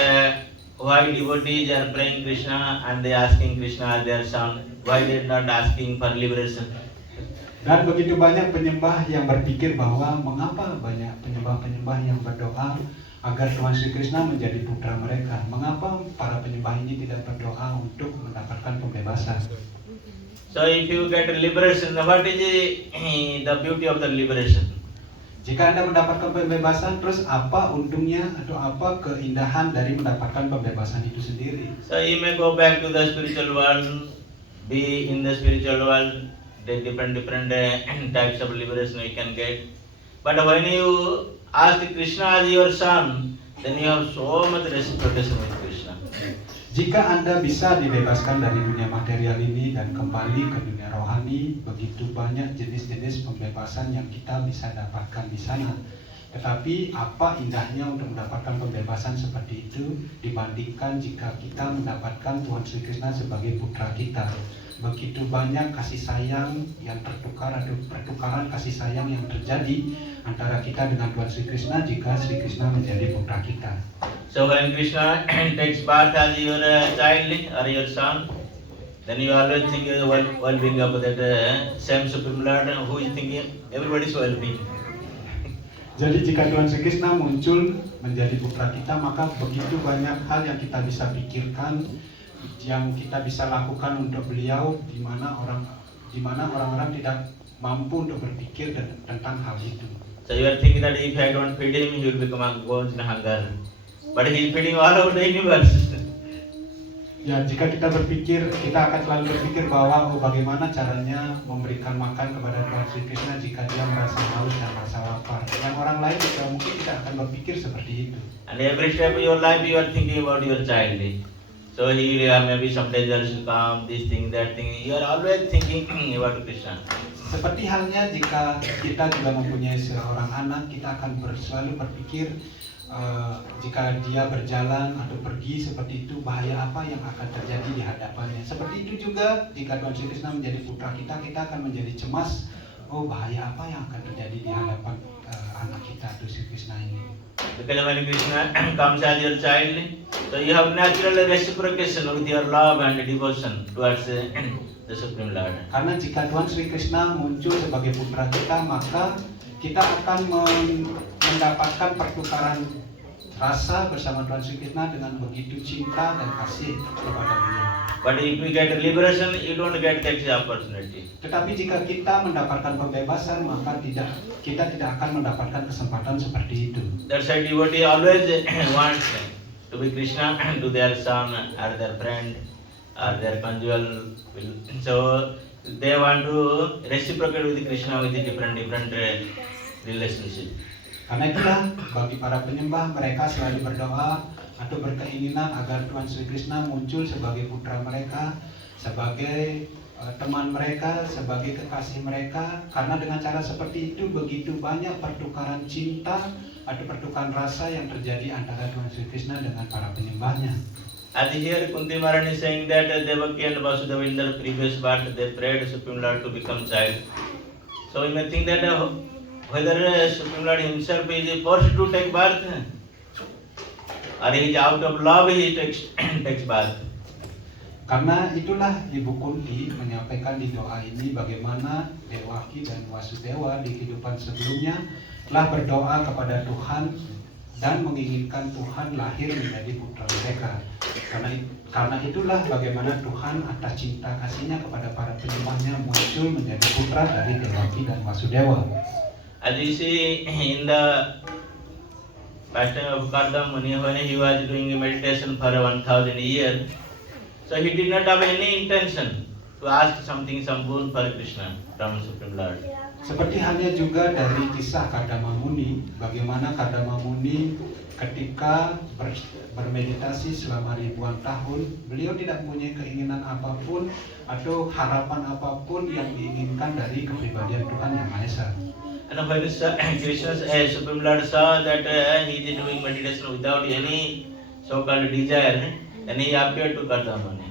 why devotees are praying Krishna and they asking Krishna their son, why they are not asking for liberation. Dan begitu banyak penyembah yang berpikir bahwa mengapa banyak penyembah-penyembah yang berdoa agar Tuhan Sri Krishna menjadi putra mereka. Mengapa para penyembah ini tidak berdoa untuk mendapatkan pembebasan? So if you get liberation, what is the beauty of the liberation? Jika Anda mendapatkan pembebasan, terus apa untungnya atau apa keindahan dari mendapatkan pembebasan itu sendiri? So you may go back to the spiritual world, be in the spiritual world, the different types of liberation you can get. But when you ask Krishna as your son, then you have so much reciprocation with Krishna. Jika Anda bisa dibebaskan dari dunia material ini dan kembali ke dunia rohani, begitu banyak jenis-jenis pembebasan yang kita bisa dapatkan di sana. Tetapi apa indahnya untuk mendapatkan pembebasan seperti itu dibandingkan jika kita mendapatkan Tuhan Sri Krishna sebagai putra kita. Begitu banyak kasih sayang yang tertukar atau pertukaran kasih sayang yang terjadi antara kita dengan Tuhan Sri Krishna jika Sri Krishna menjadi putra kita. So when Krishna takes birth as your child or your son, then you always think of the well-being of that same Supreme Lord who is thinking everybody's well-being. Jadi jika Tuhan Sri Krishna muncul menjadi putra kita, maka begitu banyak hal yang kita bisa pikirkan, yang kita bisa lakukan untuk beliau, di mana orang-orang tidak mampu untuk berpikir tentang hal itu. So you are thinking that if I don't feed him, he will become in hunger. But he is feeding all over the universe. Ya, jika kita berpikir, kita akan selalu berpikir bahwa bagaimana caranya memberikan makan kepada Tuhan Sri Krishna jika dia merasa haus dan merasa lapar. Yang orang lain juga mungkin tidak akan berpikir seperti itu. And every step of your life you are thinking about your child. So he maybe some dangers will come, this thing, that thing. You are always thinking about Krishna. Seperti halnya jika kita juga mempunyai seorang anak, kita akan selalu berpikir jika dia berjalan atau pergi seperti itu, bahaya apa yang akan terjadi di hadapannya. Seperti itu juga jika Tuhan Sri Krishna menjadi putra kita, kita akan menjadi cemas. Bahaya apa yang akan terjadi di hadapan anak kita, Tuhan Sri Krishna ini. Because when Krishna comes as your child, so you have natural reciprocation with your love and devotion towards the Supreme Lord. Karena jika Tuhan Sri Krishna muncul sebagai putra kita, maka kita akan mendapatkan pertukaran rasa bersama Tuhan Sri Krishna dengan begitu cinta dan kasih kepada beliau. But if we get liberation, you don't get that opportunity. Tetapi jika kita mendapatkan pembebasan, maka kita tidak akan mendapatkan kesempatan seperti itu. That's why devotee always wants to be Krishna to their son or their friend or their conjugal. So they want to reciprocate with Krishna with the different relationship. Karena itulah bagi para penyembah, mereka selalu berdoa atau berkeinginan agar Tuhan Sri Krishna muncul sebagai putra mereka, sebagai teman mereka, sebagai kekasih mereka. Karena dengan cara seperti itu begitu banyak pertukaran cinta atau pertukaran rasa yang terjadi antara Tuhan Sri Krishna dengan para penyembahnya. As here Kunti Maharani is saying that Devaki and Vasudeva in their previous birth they prayed Supreme Lord to become child. So you may think that whether Supreme Lord himself is forced to take birth or he is out of love he takes birth. Karena itulah Ibu Kunti menyampaikan di doa ini bagaimana Devaki dan Vasudeva di kehidupan sebelumnya telah berdoa kepada Tuhan dan menginginkan Tuhan lahir menjadi putra mereka. Karena itulah bagaimana Tuhan atas cinta kasihnya kepada para penyembahnya muncul menjadi putra dari Devaki dan Vasudeva. As you see in the pastime of Karda Muni, when he was doing meditation for 1,000 years, so he did not have any intention to ask some boon for Krishna from Supreme Lord. Seperti halnya juga dari kisah Kardama Muni, bagaimana Kardama Muni ketika bermeditasi selama ribuan tahun, beliau tidak mempunyai keinginan apapun atau harapan apapun yang diinginkan dari kepribadian Tuhan Yang Maha Esa. And when Krishna, Supreme Lord saw that he is doing meditation without any so-called desire, then he appeared to Kardamani.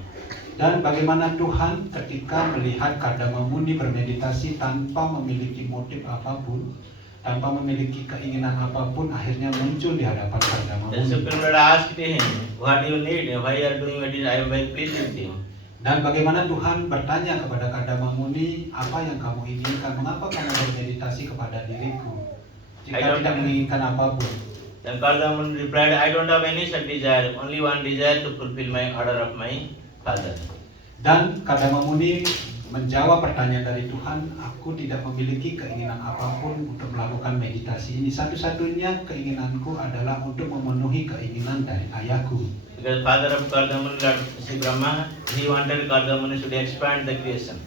Dan bagaimana Tuhan ketika melihat Kardama Muni bermeditasi tanpa memiliki motif apapun, tanpa memiliki keinginan apapun, akhirnya muncul di hadapan Kardama The Muni. Supreme Lord asked him, "What do you need? Why you are doing meditation? I am very pleased with you." Dan bagaimana Tuhan bertanya kepada Kardama Muni, apa yang kamu inginkan? Mengapa kamu bermeditasi kepada diriku? Jika tidak menginginkan apapun. Then Kardamani replied, "I don't have any such desire. Only one desire to fulfill my order of my father." Dan Kardama Muni menjawab pertanyaan dari Tuhan, aku tidak memiliki keinginan apapun untuk melakukan meditasi ini. Satu-satunya keinginanku adalah untuk memenuhi keinginan dari ayahku. Because father of Kardamani, Lord Sri Brahma, he wanted Kardamani should expand the creation.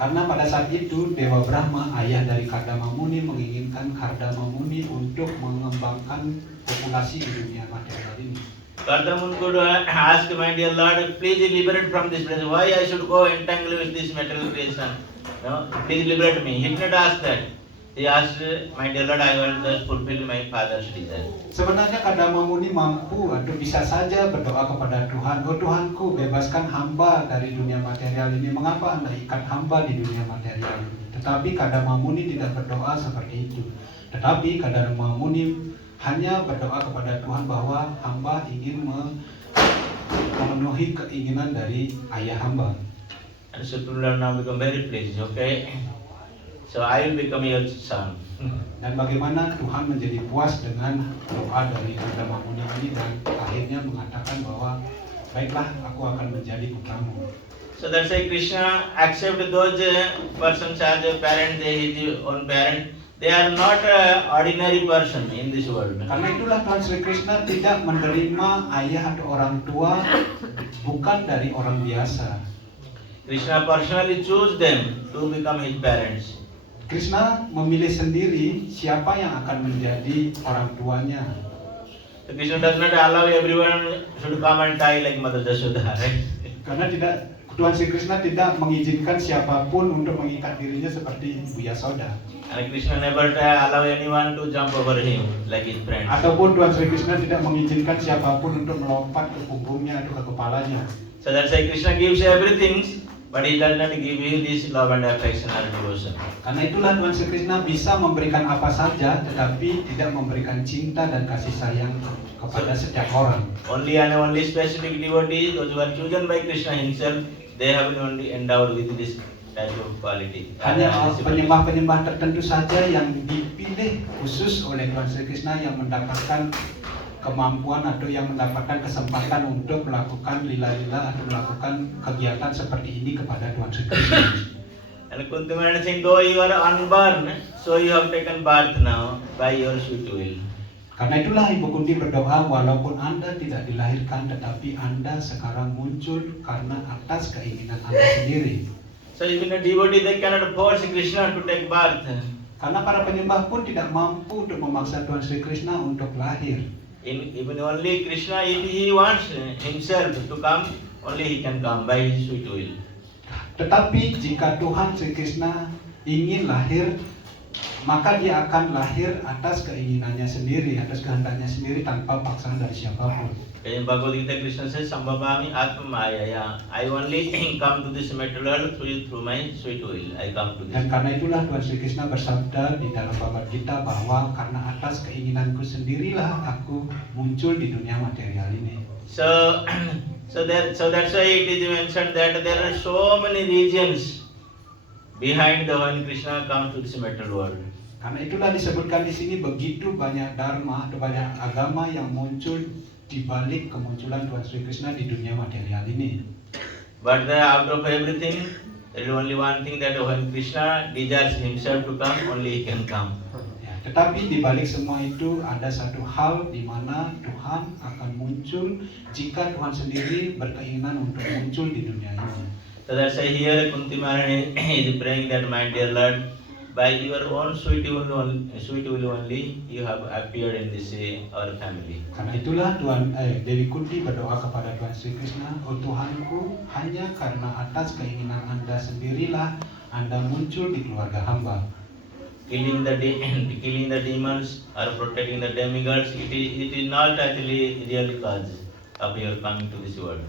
Karena pada saat itu Dewa Brahma, ayah dari Kardama Muni, menginginkan Kardama Muni untuk mengembangkan populasi di dunia material ini. Kardamani could ask, "My dear Lord, please liberate from this place. Why I should go entangle with this material creation? No, please liberate me." He did not ask that. He asked, "My dear Lord, I will just fulfill my father's desire." Sebenarnya Kardama Muni mampu atau bisa saja berdoa kepada Tuhan, "Oh Tuhanku, bebaskan hamba dari dunia material ini. Mengapa Anda ikat hamba di dunia material ini?" Tetapi Kardama Muni tidak berdoa seperti itu. Tetapi Kardama Muni hanya berdoa kepada Tuhan bahwa hamba ingin memenuhi keinginan dari ayah hamba. And Supreme Lord now become very pleased. Okay, so I will become your son. Dan bagaimana Tuhan menjadi puas dengan doa dari Kardama Muni ini dan akhirnya mengatakan bahwa baiklah, aku akan menjadi putramu. So that's why Krishna accept those persons as a parent, his own parent. They are not ordinary person in this world. Karena itulah Tuhan Sri Krishna tidak menerima ayah atau orang tua bukan dari orang biasa. Krishna personally choose them to become his parents. Krishna memilih sendiri siapa yang akan menjadi orang tuanya. So Krishna does not allow everyone should come and die like Mother Jashoda, right? Karena Tuhan Sri Krishna tidak mengizinkan siapapun untuk mengikat dirinya seperti Ibu Yasoda. And Krishna never allow anyone to jump over him like his friends. Ataupun Tuhan Sri Krishna tidak mengizinkan siapapun untuk melompat ke punggungnya atau ke kepalanya. So that's why Krishna gives everything, but he does not give you this love and affection or devotion. Karena itulah Tuhan Sri Krishna bisa memberikan apa saja, tetapi tidak memberikan cinta dan kasih sayang kepada setiap orang. Only and only specific devotees, those who are chosen by Krishna himself, they have been only endowed with this type of quality. Hanya penyembah-penyembah tertentu saja yang dipilih khusus oleh Tuhan Sri Krishna yang mendapatkan kemampuan atau yang mendapatkan kesempatan untuk melakukan lila-lila atau melakukan kegiatan seperti ini kepada Tuhan Sri Krishna. And Kuntimani saying, though you are unborn, so you have taken birth now by your sweet will. Karena itulah Ibu Kunti berdoa, walaupun Anda tidak dilahirkan, tetapi Anda sekarang muncul karena atas keinginan Anda sendiri. So even a devotee, they cannot force Krishna to take birth. Karena para penyembah pun tidak mampu untuk memaksa Tuhan Sri Krishna untuk lahir. Even only Krishna, if he wants himself to come, only he can come by his sweet will. Tetapi jika Tuhan Sri Krishna ingin lahir, maka dia akan lahir atas keinginannya sendiri, atas kehendaknya sendiri tanpa paksaan dari siapapun. In Bhagavad Gita, Krishna says, "Sambhavami Atma Mayaya." I only come to this material world through my sweet will. I come to this. Dan karena itulah Tuhan Sri Krishna bersabda di dalam Bhagavad Gita bahwa karena atas keinginanku sendirilah aku muncul di dunia material ini. So that's why it is mentioned that there are so many regions behind the when Krishna comes to this material world. Karena itulah disebutkan di sini begitu banyak dharma atau banyak agama yang muncul di balik kemunculan Tuhan Sri Krishna di dunia material ini. But out of everything, there is only one thing, that when Krishna desires himself to come, only he can come. Ya, tetapi di balik semua itu ada satu hal di mana Tuhan akan muncul jika Tuhan sendiri berkeinginan untuk muncul di dunia ini. So that's why here Kunti Maharani is praying that, my dear Lord, by your own sweet will only you have appeared in this our family. Karena itulah Dewi Kunti berdoa kepada Tuhan Sri Krishna, oh Tuhanku, hanya karena atas keinginan Anda sendirilah Anda muncul di keluarga hamba. killing the demons or protecting the demigods. It is not actually real cause of your coming to this world.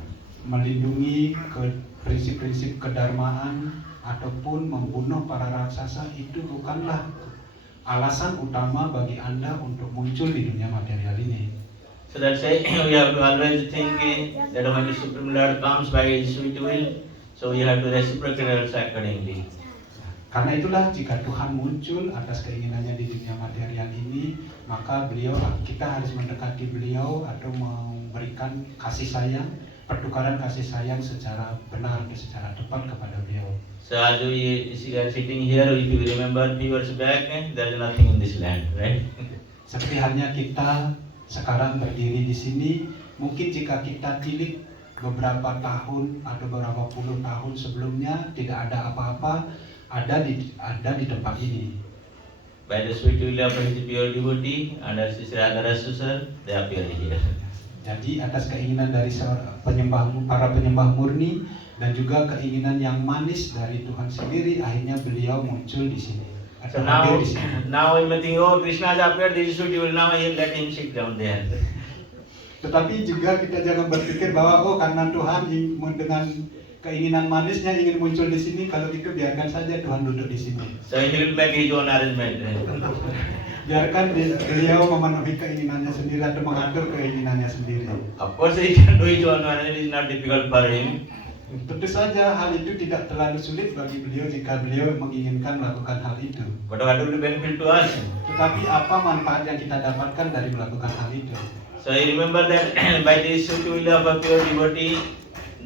Melindungi ke prinsip-prinsip kedarmaan ataupun membunuh para raksasa itu bukanlah alasan utama bagi Anda untuk muncul di dunia material ini. So that's why we have to always think that when the Supreme Lord comes by His sweet will, so we have to reciprocate also accordingly. Karena itulah jika Tuhan muncul atas keinginannya di dunia material ini, maka kita harus mendekati beliau atau memberikan kasih sayang, pertukaran kasih sayang secara benar dan secara tepat kepada beliau. So as we are sitting here, if you remember few years back, there is nothing in this land, right? Seperti halnya kita sekarang berdiri di sini, mungkin jika kita tilik beberapa tahun atau beberapa puluh tahun sebelumnya tidak ada apa-apa ada di tempat ini. By the sweet will of His pure devotee and as Sri Radharasa sir, they appear here. Jadi atas keinginan dari para penyembah murni dan juga keinginan yang manis dari Tuhan sendiri, akhirnya beliau muncul di sini. So now we may think, oh, Krishna has appeared, this is sweet will, now let him sit down there. Tetapi juga kita jangan berpikir bahwa karena Tuhan dengan keinginan manisnya ingin muncul di sini, kalau gitu biarkan saja Tuhan duduk di sini. So he will make his own arrangement. Biarkan beliau memenuhi keinginannya sendiri atau mengatur keinginannya sendiri. Of course he can do his own arrangement, it is not difficult for him. Tentu saja hal itu tidak terlalu sulit bagi beliau jika beliau menginginkan melakukan hal itu. But what will be benefit to us? Tetapi apa manfaat yang kita dapatkan dari melakukan hal itu? So you remember that by this sweet will of a pure devotee,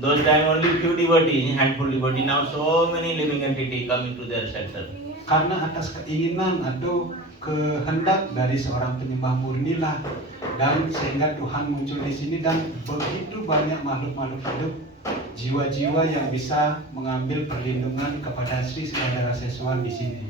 those time only few devotee, handful devotee, now so many living entity come into their center. Karena atas keinginan atau kehendak dari seorang penyembah murni lah, dan sehingga Tuhan muncul di sini dan begitu banyak makhluk-makhluk hidup, jiwa-jiwa yang bisa mengambil perlindungan kepada Sri Radharasa di sini.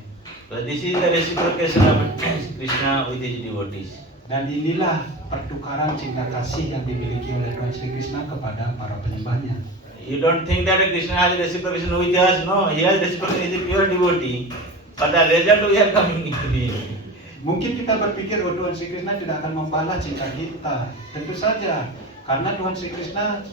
But this is the reciprocation of Krishna with his devotees. Dan inilah pertukaran cinta kasih yang dimiliki oleh Tuhan Sri Krishna kepada para penyembahnya. You don't think that Krishna has reciprocation with us? No, he has reciprocation with the pure devotee. But the result we are coming into him. Mungkin kita berpikir Tuhan Sri Krishna tidak akan membalas cinta kita. Tentu saja, karena Tuhan Sri Krishna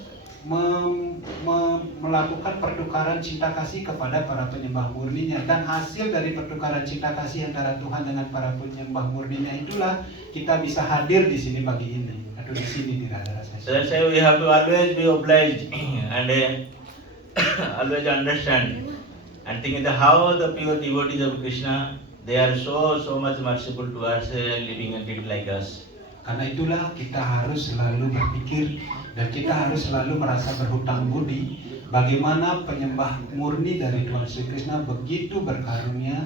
melakukan pertukaran cinta kasih kepada para penyembah murninya, dan hasil dari pertukaran cinta kasih antara Tuhan dengan para penyembah murninya itulah kita bisa hadir di sini pagi ini atau di sini di Radharasa. So that's why we have to always be obliged and always understand and think that how the pure devotees of Krishna, they are so much merciful towards living entity like us. Karena itulah kita harus selalu berpikir dan kita harus selalu merasa berhutang budi bagaimana penyembah murni dari Tuhan Sri Krishna begitu berkarunia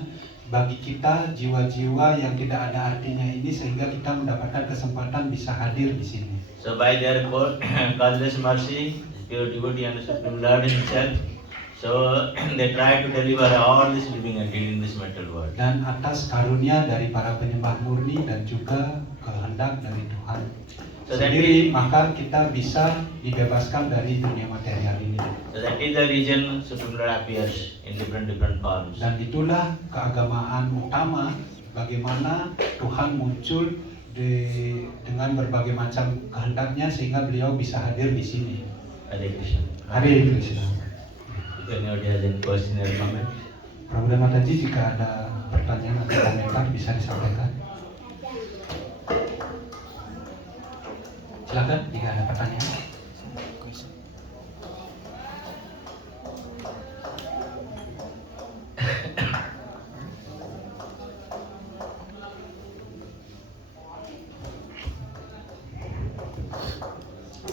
bagi kita jiwa-jiwa yang tidak ada artinya ini, sehingga kita mendapatkan kesempatan bisa hadir di sini. So by their causeless mercy, pure devotee and Supreme Lord himself, so they try to deliver all this living entity in this material world. Dan atas karunia dari para penyembah murni dan juga kehendak dari Tuhan sendiri, maka kita bisa dibebaskan dari dunia material ini. So that is the reason Supreme Lord appears in different forms. Dan itulah keagamaan utama bagaimana Tuhan muncul dengan berbagai macam kehendaknya sehingga beliau bisa hadir di sini. Hare Krishna. Hare Krishna. If anybody has any question or comment. Prabuddha Mataji, jika ada pertanyaan atau komentar bisa disampaikan. Silakan jika ada pertanyaan.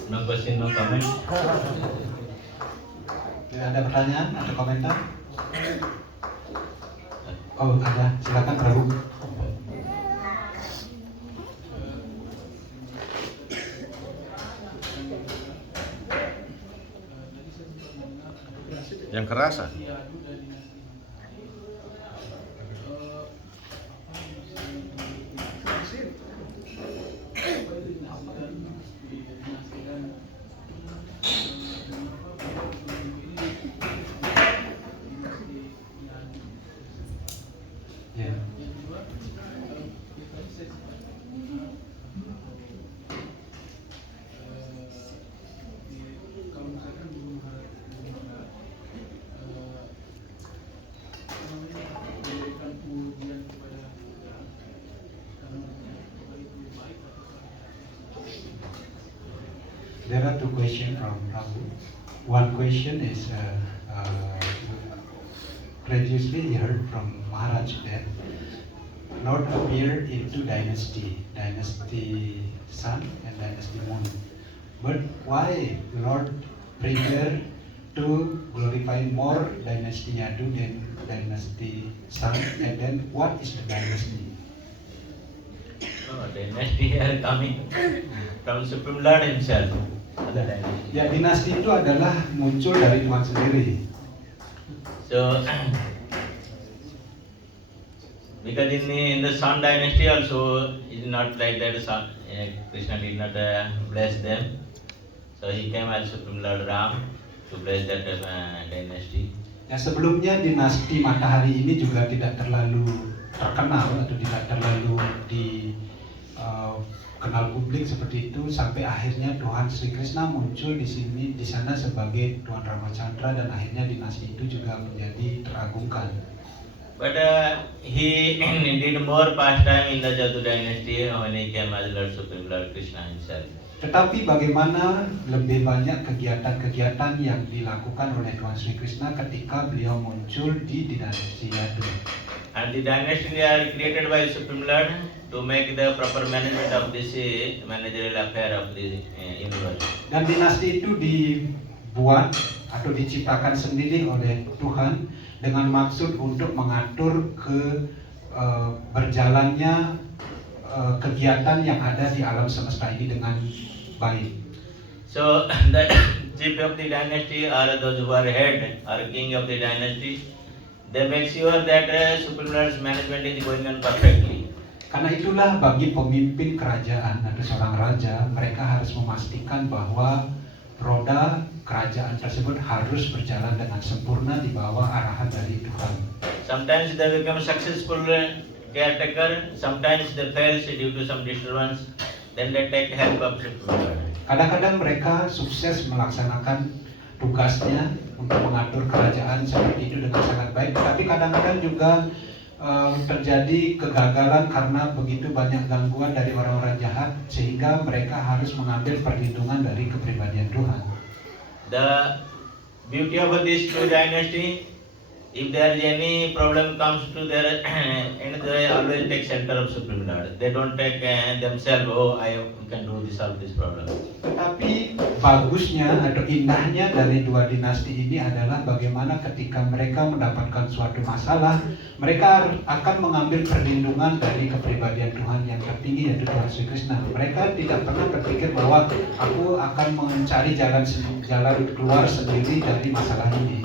No question, no comment. Tidak ada pertanyaan atau komentar? Oh, ada. Silakan Prabu. Yang kerasa. Ya. are two questions from Prabhu. One question is previously you heard from Maharaj that Lord appeared in two dynasty Sun and dynasty Moon. But why Lord prefer to glorify more dynasty Yadu than dynasty Sun? And then what is the dynasty? No, dynasty are coming from Supreme Lord himself. The dynasty. Ya, dinasti itu adalah muncul dari Tuhan sendiri. So, because in the Sun dynasty also is not like that. Krishna did not bless them, so he came as Supreme Lord Ram to bless that dynasty. Ya, sebelumnya dinasti matahari ini juga tidak terlalu terkenal atau tidak terlalu kenal publik seperti itu sampai akhirnya Tuhan Sri Krishna muncul di sana sebagai Tuhan Ramachandra dan akhirnya dinasti itu juga menjadi teragungkan. But he did more pastime in the Jatu dynasty when he came as Lord Supreme Lord Krishna himself. Tetapi bagaimana lebih banyak kegiatan-kegiatan yang dilakukan oleh Tuhan Sri Krishna ketika beliau muncul di dinasti Yadu. And the dynasty are created by Supreme Lord to make the proper management of this managerial affair of the universe. Dan dinasti itu dibuat atau diciptakan sendiri oleh Tuhan dengan maksud untuk mengatur berjalannya kegiatan yang ada di alam semesta ini dengan baik. So the chief of the dynasty or those who are head or king of the dynasty, they make sure that Supreme Lord's management is going on perfectly. Karena itulah bagi pemimpin kerajaan atau seorang raja, mereka harus memastikan bahwa roda kerajaan tersebut harus berjalan dengan sempurna di bawah arahan dari Tuhan. Sometimes they become successful caretaker, sometimes they fail due to some disturbance, then they take help of Supreme Lord. Kadang-kadang mereka sukses melaksanakan tugasnya untuk mengatur kerajaan seperti itu dengan sangat baik, tapi kadang-kadang juga terjadi kegagalan karena begitu banyak gangguan dari orang-orang jahat sehingga mereka harus mengambil perlindungan dari kepribadian Tuhan. The beauty of these two dynasty, if there is any problem comes to their and they always take shelter of Supreme Lord. They don't take themselves, oh I can do this, solve this problem. Tetapi bagusnya atau indahnya dari dua dinasti ini adalah bagaimana ketika mereka mendapatkan suatu masalah, mereka akan mengambil perlindungan dari kepribadian Tuhan yang tertinggi yaitu Tuhan Sri Krishna. Mereka tidak pernah berpikir bahwa aku akan mencari jalan keluar sendiri dari masalah ini.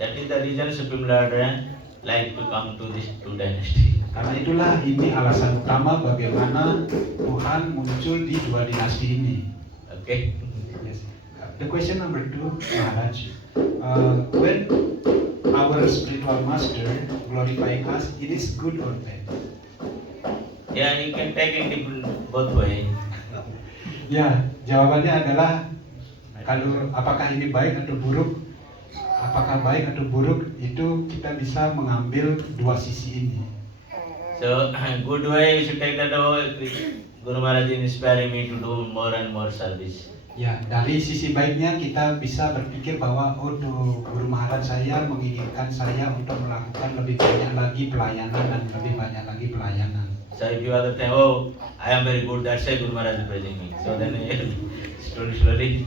That is the reason Supreme Lord like to come to this two dynasty. Karena itulah ini alasan utama bagaimana Tuhan muncul di dua dinasti ini. Okay. Yes. The question number 2, Maharaj, when our spiritual master glorifying us, it is good or bad? Yeah, you can take it in both way. Ya, jawabannya adalah kalau apakah ini baik atau buruk, apakah baik atau buruk itu kita bisa mengambil dua sisi ini. So good way you should take that. Oh, Guru Maharaj inspiring me to do more and more service. Ya, dari sisi baiknya kita bisa berpikir bahwa oh tuh Guru Maharaj saya menginginkan saya untuk melakukan lebih banyak lagi pelayanan dan lebih banyak lagi pelayanan. So if you other think, oh, I am very good, that's why Guru Maharaj is praising me. So then slowly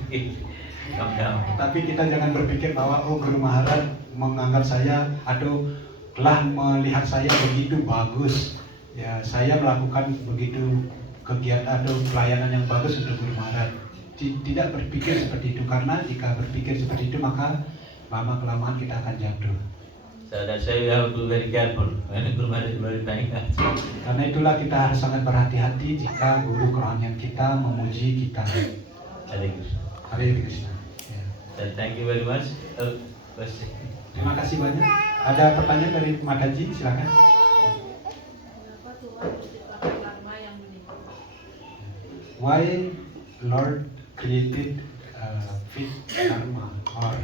come down. Tapi kita jangan berpikir bahwa oh Guru Maharaj menganggap saya atau telah melihat saya begitu bagus. Ya, saya melakukan begitu kegiatan atau pelayanan yang bagus untuk Guru Maharaj. Tidak berpikir seperti itu, karena jika berpikir seperti itu maka lama-kelamaan kita akan jatuh. So that's why we have to be very careful when Guru Maharaj is glorifying us. Karena itulah kita harus sangat berhati-hati jika guru kerohanian kita memuji kita. Hare Krishna. Hare Krishna. Ya. So thank you very much. Question. Terima kasih banyak. Ada pertanyaan dari Mataji, silakan. Kenapa Tuhan menciptakan karma yang meningkat? Why Lord created fit dharma or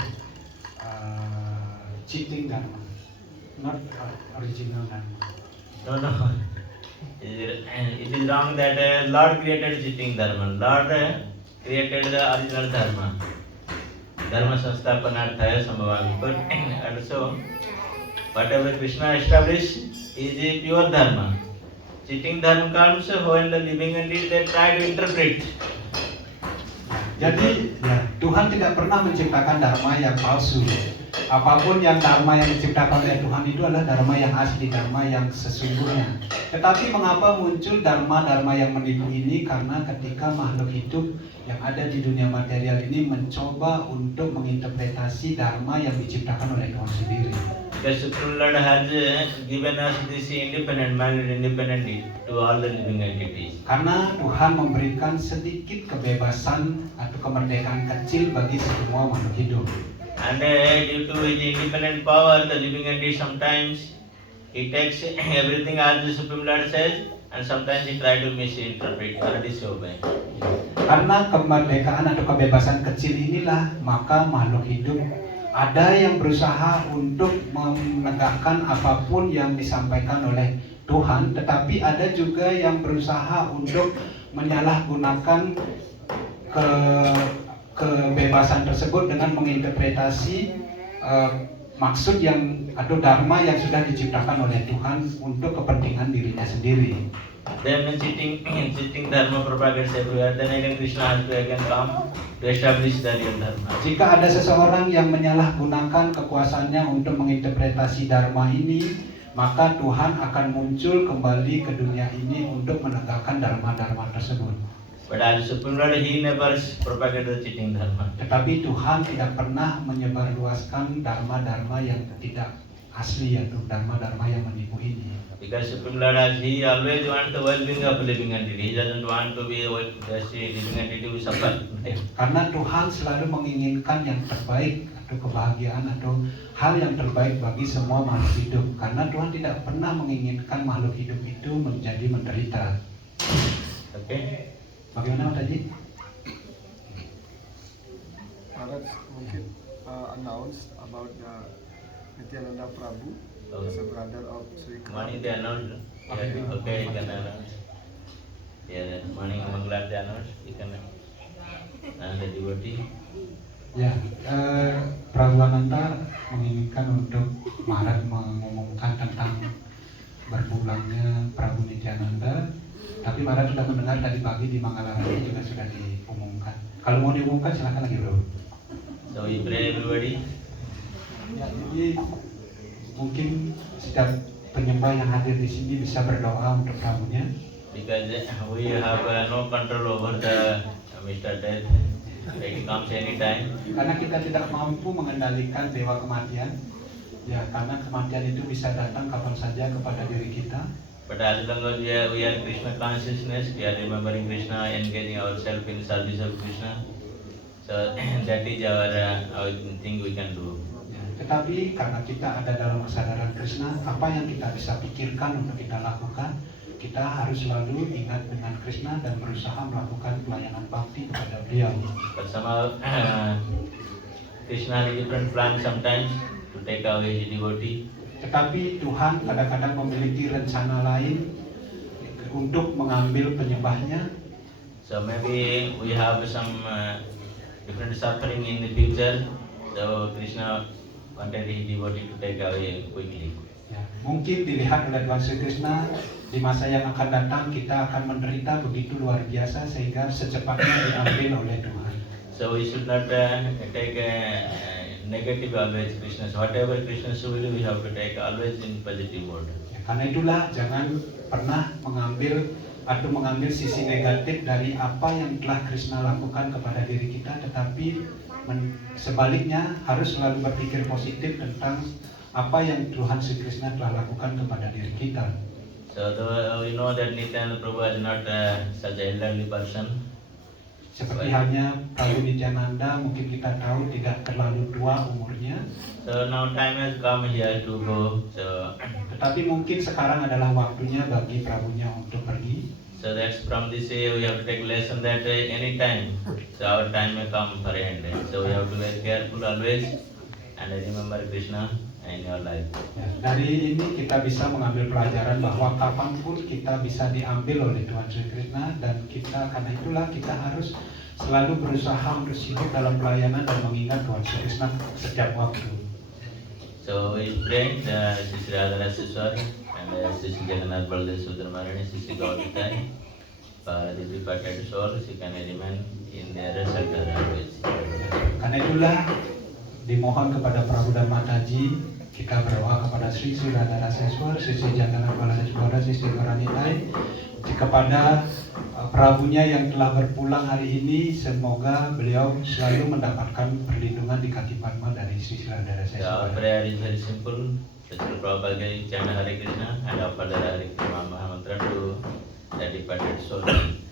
cheating dharma, not original dharma? No. It is wrong that Lord created cheating dharma. Lord created the original dharma. Dharma sansthapanarthaya sambhavami. But also, whatever Krishna established is a pure dharma. Cheating dharma comes when the living entity they try to interpret. Jadi ya, Tuhan tidak pernah menciptakan dharma yang palsu. Apapun yang dharma yang diciptakan oleh Tuhan itu adalah dharma yang asli, dharma yang sesungguhnya. Tetapi mengapa muncul dharma-dharma yang menipu ini? Karena ketika makhluk hidup yang ada di dunia material ini mencoba untuk menginterpretasi dharma yang diciptakan oleh Tuhan sendiri. The Supreme Lord has given us this independent mind and independent to all the living entities. Karena Tuhan memberikan sedikit kebebasan atau kemerdekaan kecil bagi semua makhluk hidup. And due to his independent power, the living entity sometimes he takes everything as the Supreme Lord says, and sometimes he try to misinterpret or disobey. Karena kemerdekaan atau kebebasan kecil inilah, maka makhluk hidup ada yang berusaha untuk menegakkan apapun yang disampaikan oleh Tuhan, tetapi ada juga yang berusaha untuk menyalahgunakan kebebasan tersebut dengan menginterpretasi maksud yang atau dharma yang sudah diciptakan oleh Tuhan untuk kepentingan dirinya sendiri. Then cheating dharma propagates everywhere. Then again Krishna has to again come to establish the real dharma. Jika ada seseorang yang menyalahgunakan kekuasaannya untuk menginterpretasi dharma ini, maka Tuhan akan muncul kembali ke dunia ini untuk menegakkan dharma-dharma tersebut. But as Supreme Lord, he never propagated the cheating dharma. Tetapi Tuhan tidak pernah menyebarluaskan dharma-dharma yang tidak asli atau dharma-dharma yang menipu ini. Because Supreme Lord, he always wants the well-being of living entity. He doesn't want to be just a living entity to suffer. Karena Tuhan selalu menginginkan yang terbaik atau kebahagiaan atau hal yang terbaik bagi semua makhluk hidup. Karena Tuhan tidak pernah menginginkan makhluk hidup itu menjadi menderita. Okay. Bagaimana Pak Taji? Maharaj mungkin announced about the Nityananda Prabhu as a brother of Sri Morning Krishna. they announced. Yeah, okay, you can announce. Yeah, morning Mangala they announced. You can and the devotee. Ya, Prabuananta menginginkan untuk Maharaj mengumumkan tentang berpulangnya Prabu Nityananda. Tapi Maharaj sudah mendengar tadi pagi di Mangalarati juga sudah diumumkan. Kalau mau diumumkan silakan lagi bro. So we pray everybody. Ya, jadi mungkin setiap penyembah yang hadir di sini bisa berdoa untuk Prabunya. Because we have no control over the Mr. Death. It comes anytime. Karena kita tidak mampu mengendalikan dewa kematian. Ya, karena kematian itu bisa datang kapan saja kepada diri kita. But as long as we are Krishna consciousness, we are remembering Krishna, engaging ourselves in service of Krishna. So that is our thing we can do. Ya, tetapi karena kita ada dalam kesadaran Krishna, apa yang kita bisa pikirkan untuk kita lakukan, kita harus selalu ingat dengan Krishna dan berusaha melakukan pelayanan bakti kepada beliau. But somehow Krishna has a different plan sometimes to take away his devotee. Tetapi Tuhan kadang-kadang memiliki rencana lain untuk mengambil penyembahnya. So maybe we have some different suffering in the future. So Krishna wanted his devotee to take away quickly. Ya, mungkin dilihat oleh Tuhan Sri Krishna di masa yang akan datang kita akan menderita begitu luar biasa sehingga secepatnya diambil oleh Tuhan. So we should not take negative always Krishna. So whatever Krishna will do, we have to take always in positive mode. Ya, karena itulah jangan pernah mengambil sisi negatif dari apa yang telah Krishna lakukan kepada diri kita, tetapi sebaliknya harus selalu berpikir positif tentang apa yang Tuhan Sri Krishna telah lakukan kepada diri kita. So though we know that Nityananda Prabhu is not such an elderly person. Seperti halnya Prabu Nityananda, mungkin kita tahu tidak terlalu tua umurnya. So now time has come here to go. So Tetapi mungkin sekarang adalah waktunya bagi Prabunya untuk pergi. so that's from this way we have to take lesson that any time. So our time may come for end. So we have to be very careful always and remember Krishna in your life. Ya, dari ini kita bisa mengambil pelajaran bahwa kapanpun kita bisa diambil oleh Tuhan Sri Krishna, dan kita karena itulah kita harus selalu berusaha untuk sibuk dalam pelayanan dan mengingat Tuhan Yesus Kristus setiap waktu. So we pray Sisi Radha Siswar and Sisi Jagannath Baldev Sudramarani, Sisi Gauritai, for the departed souls, you can remain in their shelter always. Karena itulah dimohon kepada Prabu dan Mataji, kita berdoa kepada Sri Sri Radha Raseswar, Sisi Jagannath Baldev, Sisi Gauritai, kepada Prabunya yang telah berpulang hari ini, semoga beliau selalu mendapatkan perlindungan di kaki Padma dari Sri Sri Radha So our Raseswar. prayer is very simple. Sri Prabhupada gave chant Hare Krishna and offer the Hare Krishna Mahamantra to the departed soul.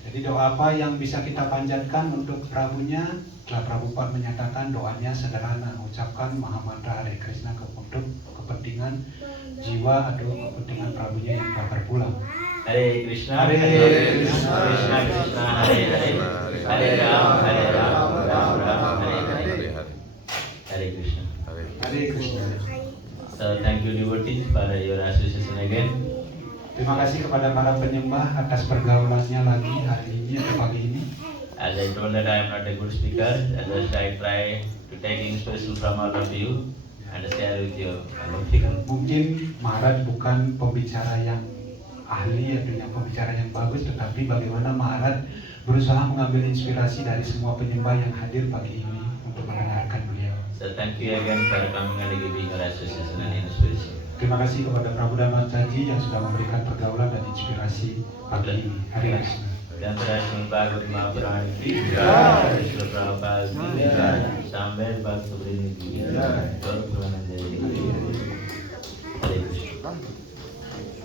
Jadi doa apa yang bisa kita panjatkan untuk Prabunya? Setelah Prabhupada menyatakan doanya sederhana, ucapkan Mahamantra Hare Krishna untuk kepentingan jiwa atau kepentingan Prabunya yang telah berpulang. Hare Krishna, Hare Krishna, Krishna Krishna, Hare Hare, Hare Ram, Ram Ram, Hare Hare, Hare Krishna. Hare Krishna. So thank you devotees for your association again. Terima kasih kepada para penyembah atas pergaulannya lagi hari ini atau pagi ini. As I told that I am not a good speaker, just I try to take inspiration from all of you and share with you. Mungkin Maharaj bukan pembicara yang ahli atau yang pembicara yang bagus, tetapi bagaimana Maharaj berusaha mengambil inspirasi dari semua penyembah yang hadir pagi ini untuk mendengarkan beliau. So thank you again for coming and giving your association and inspiration. Terima kasih kepada Prabu dan Mataji yang sudah memberikan pergaulan dan inspirasi pagi ini. Hare Krishna. Dan Srimad Bhagavad Mahapuran ki Jai. Srila Prabhupada ki Jai. Sambil Bhakti Ki Jai. Gaur Premanande. Hare Krishna.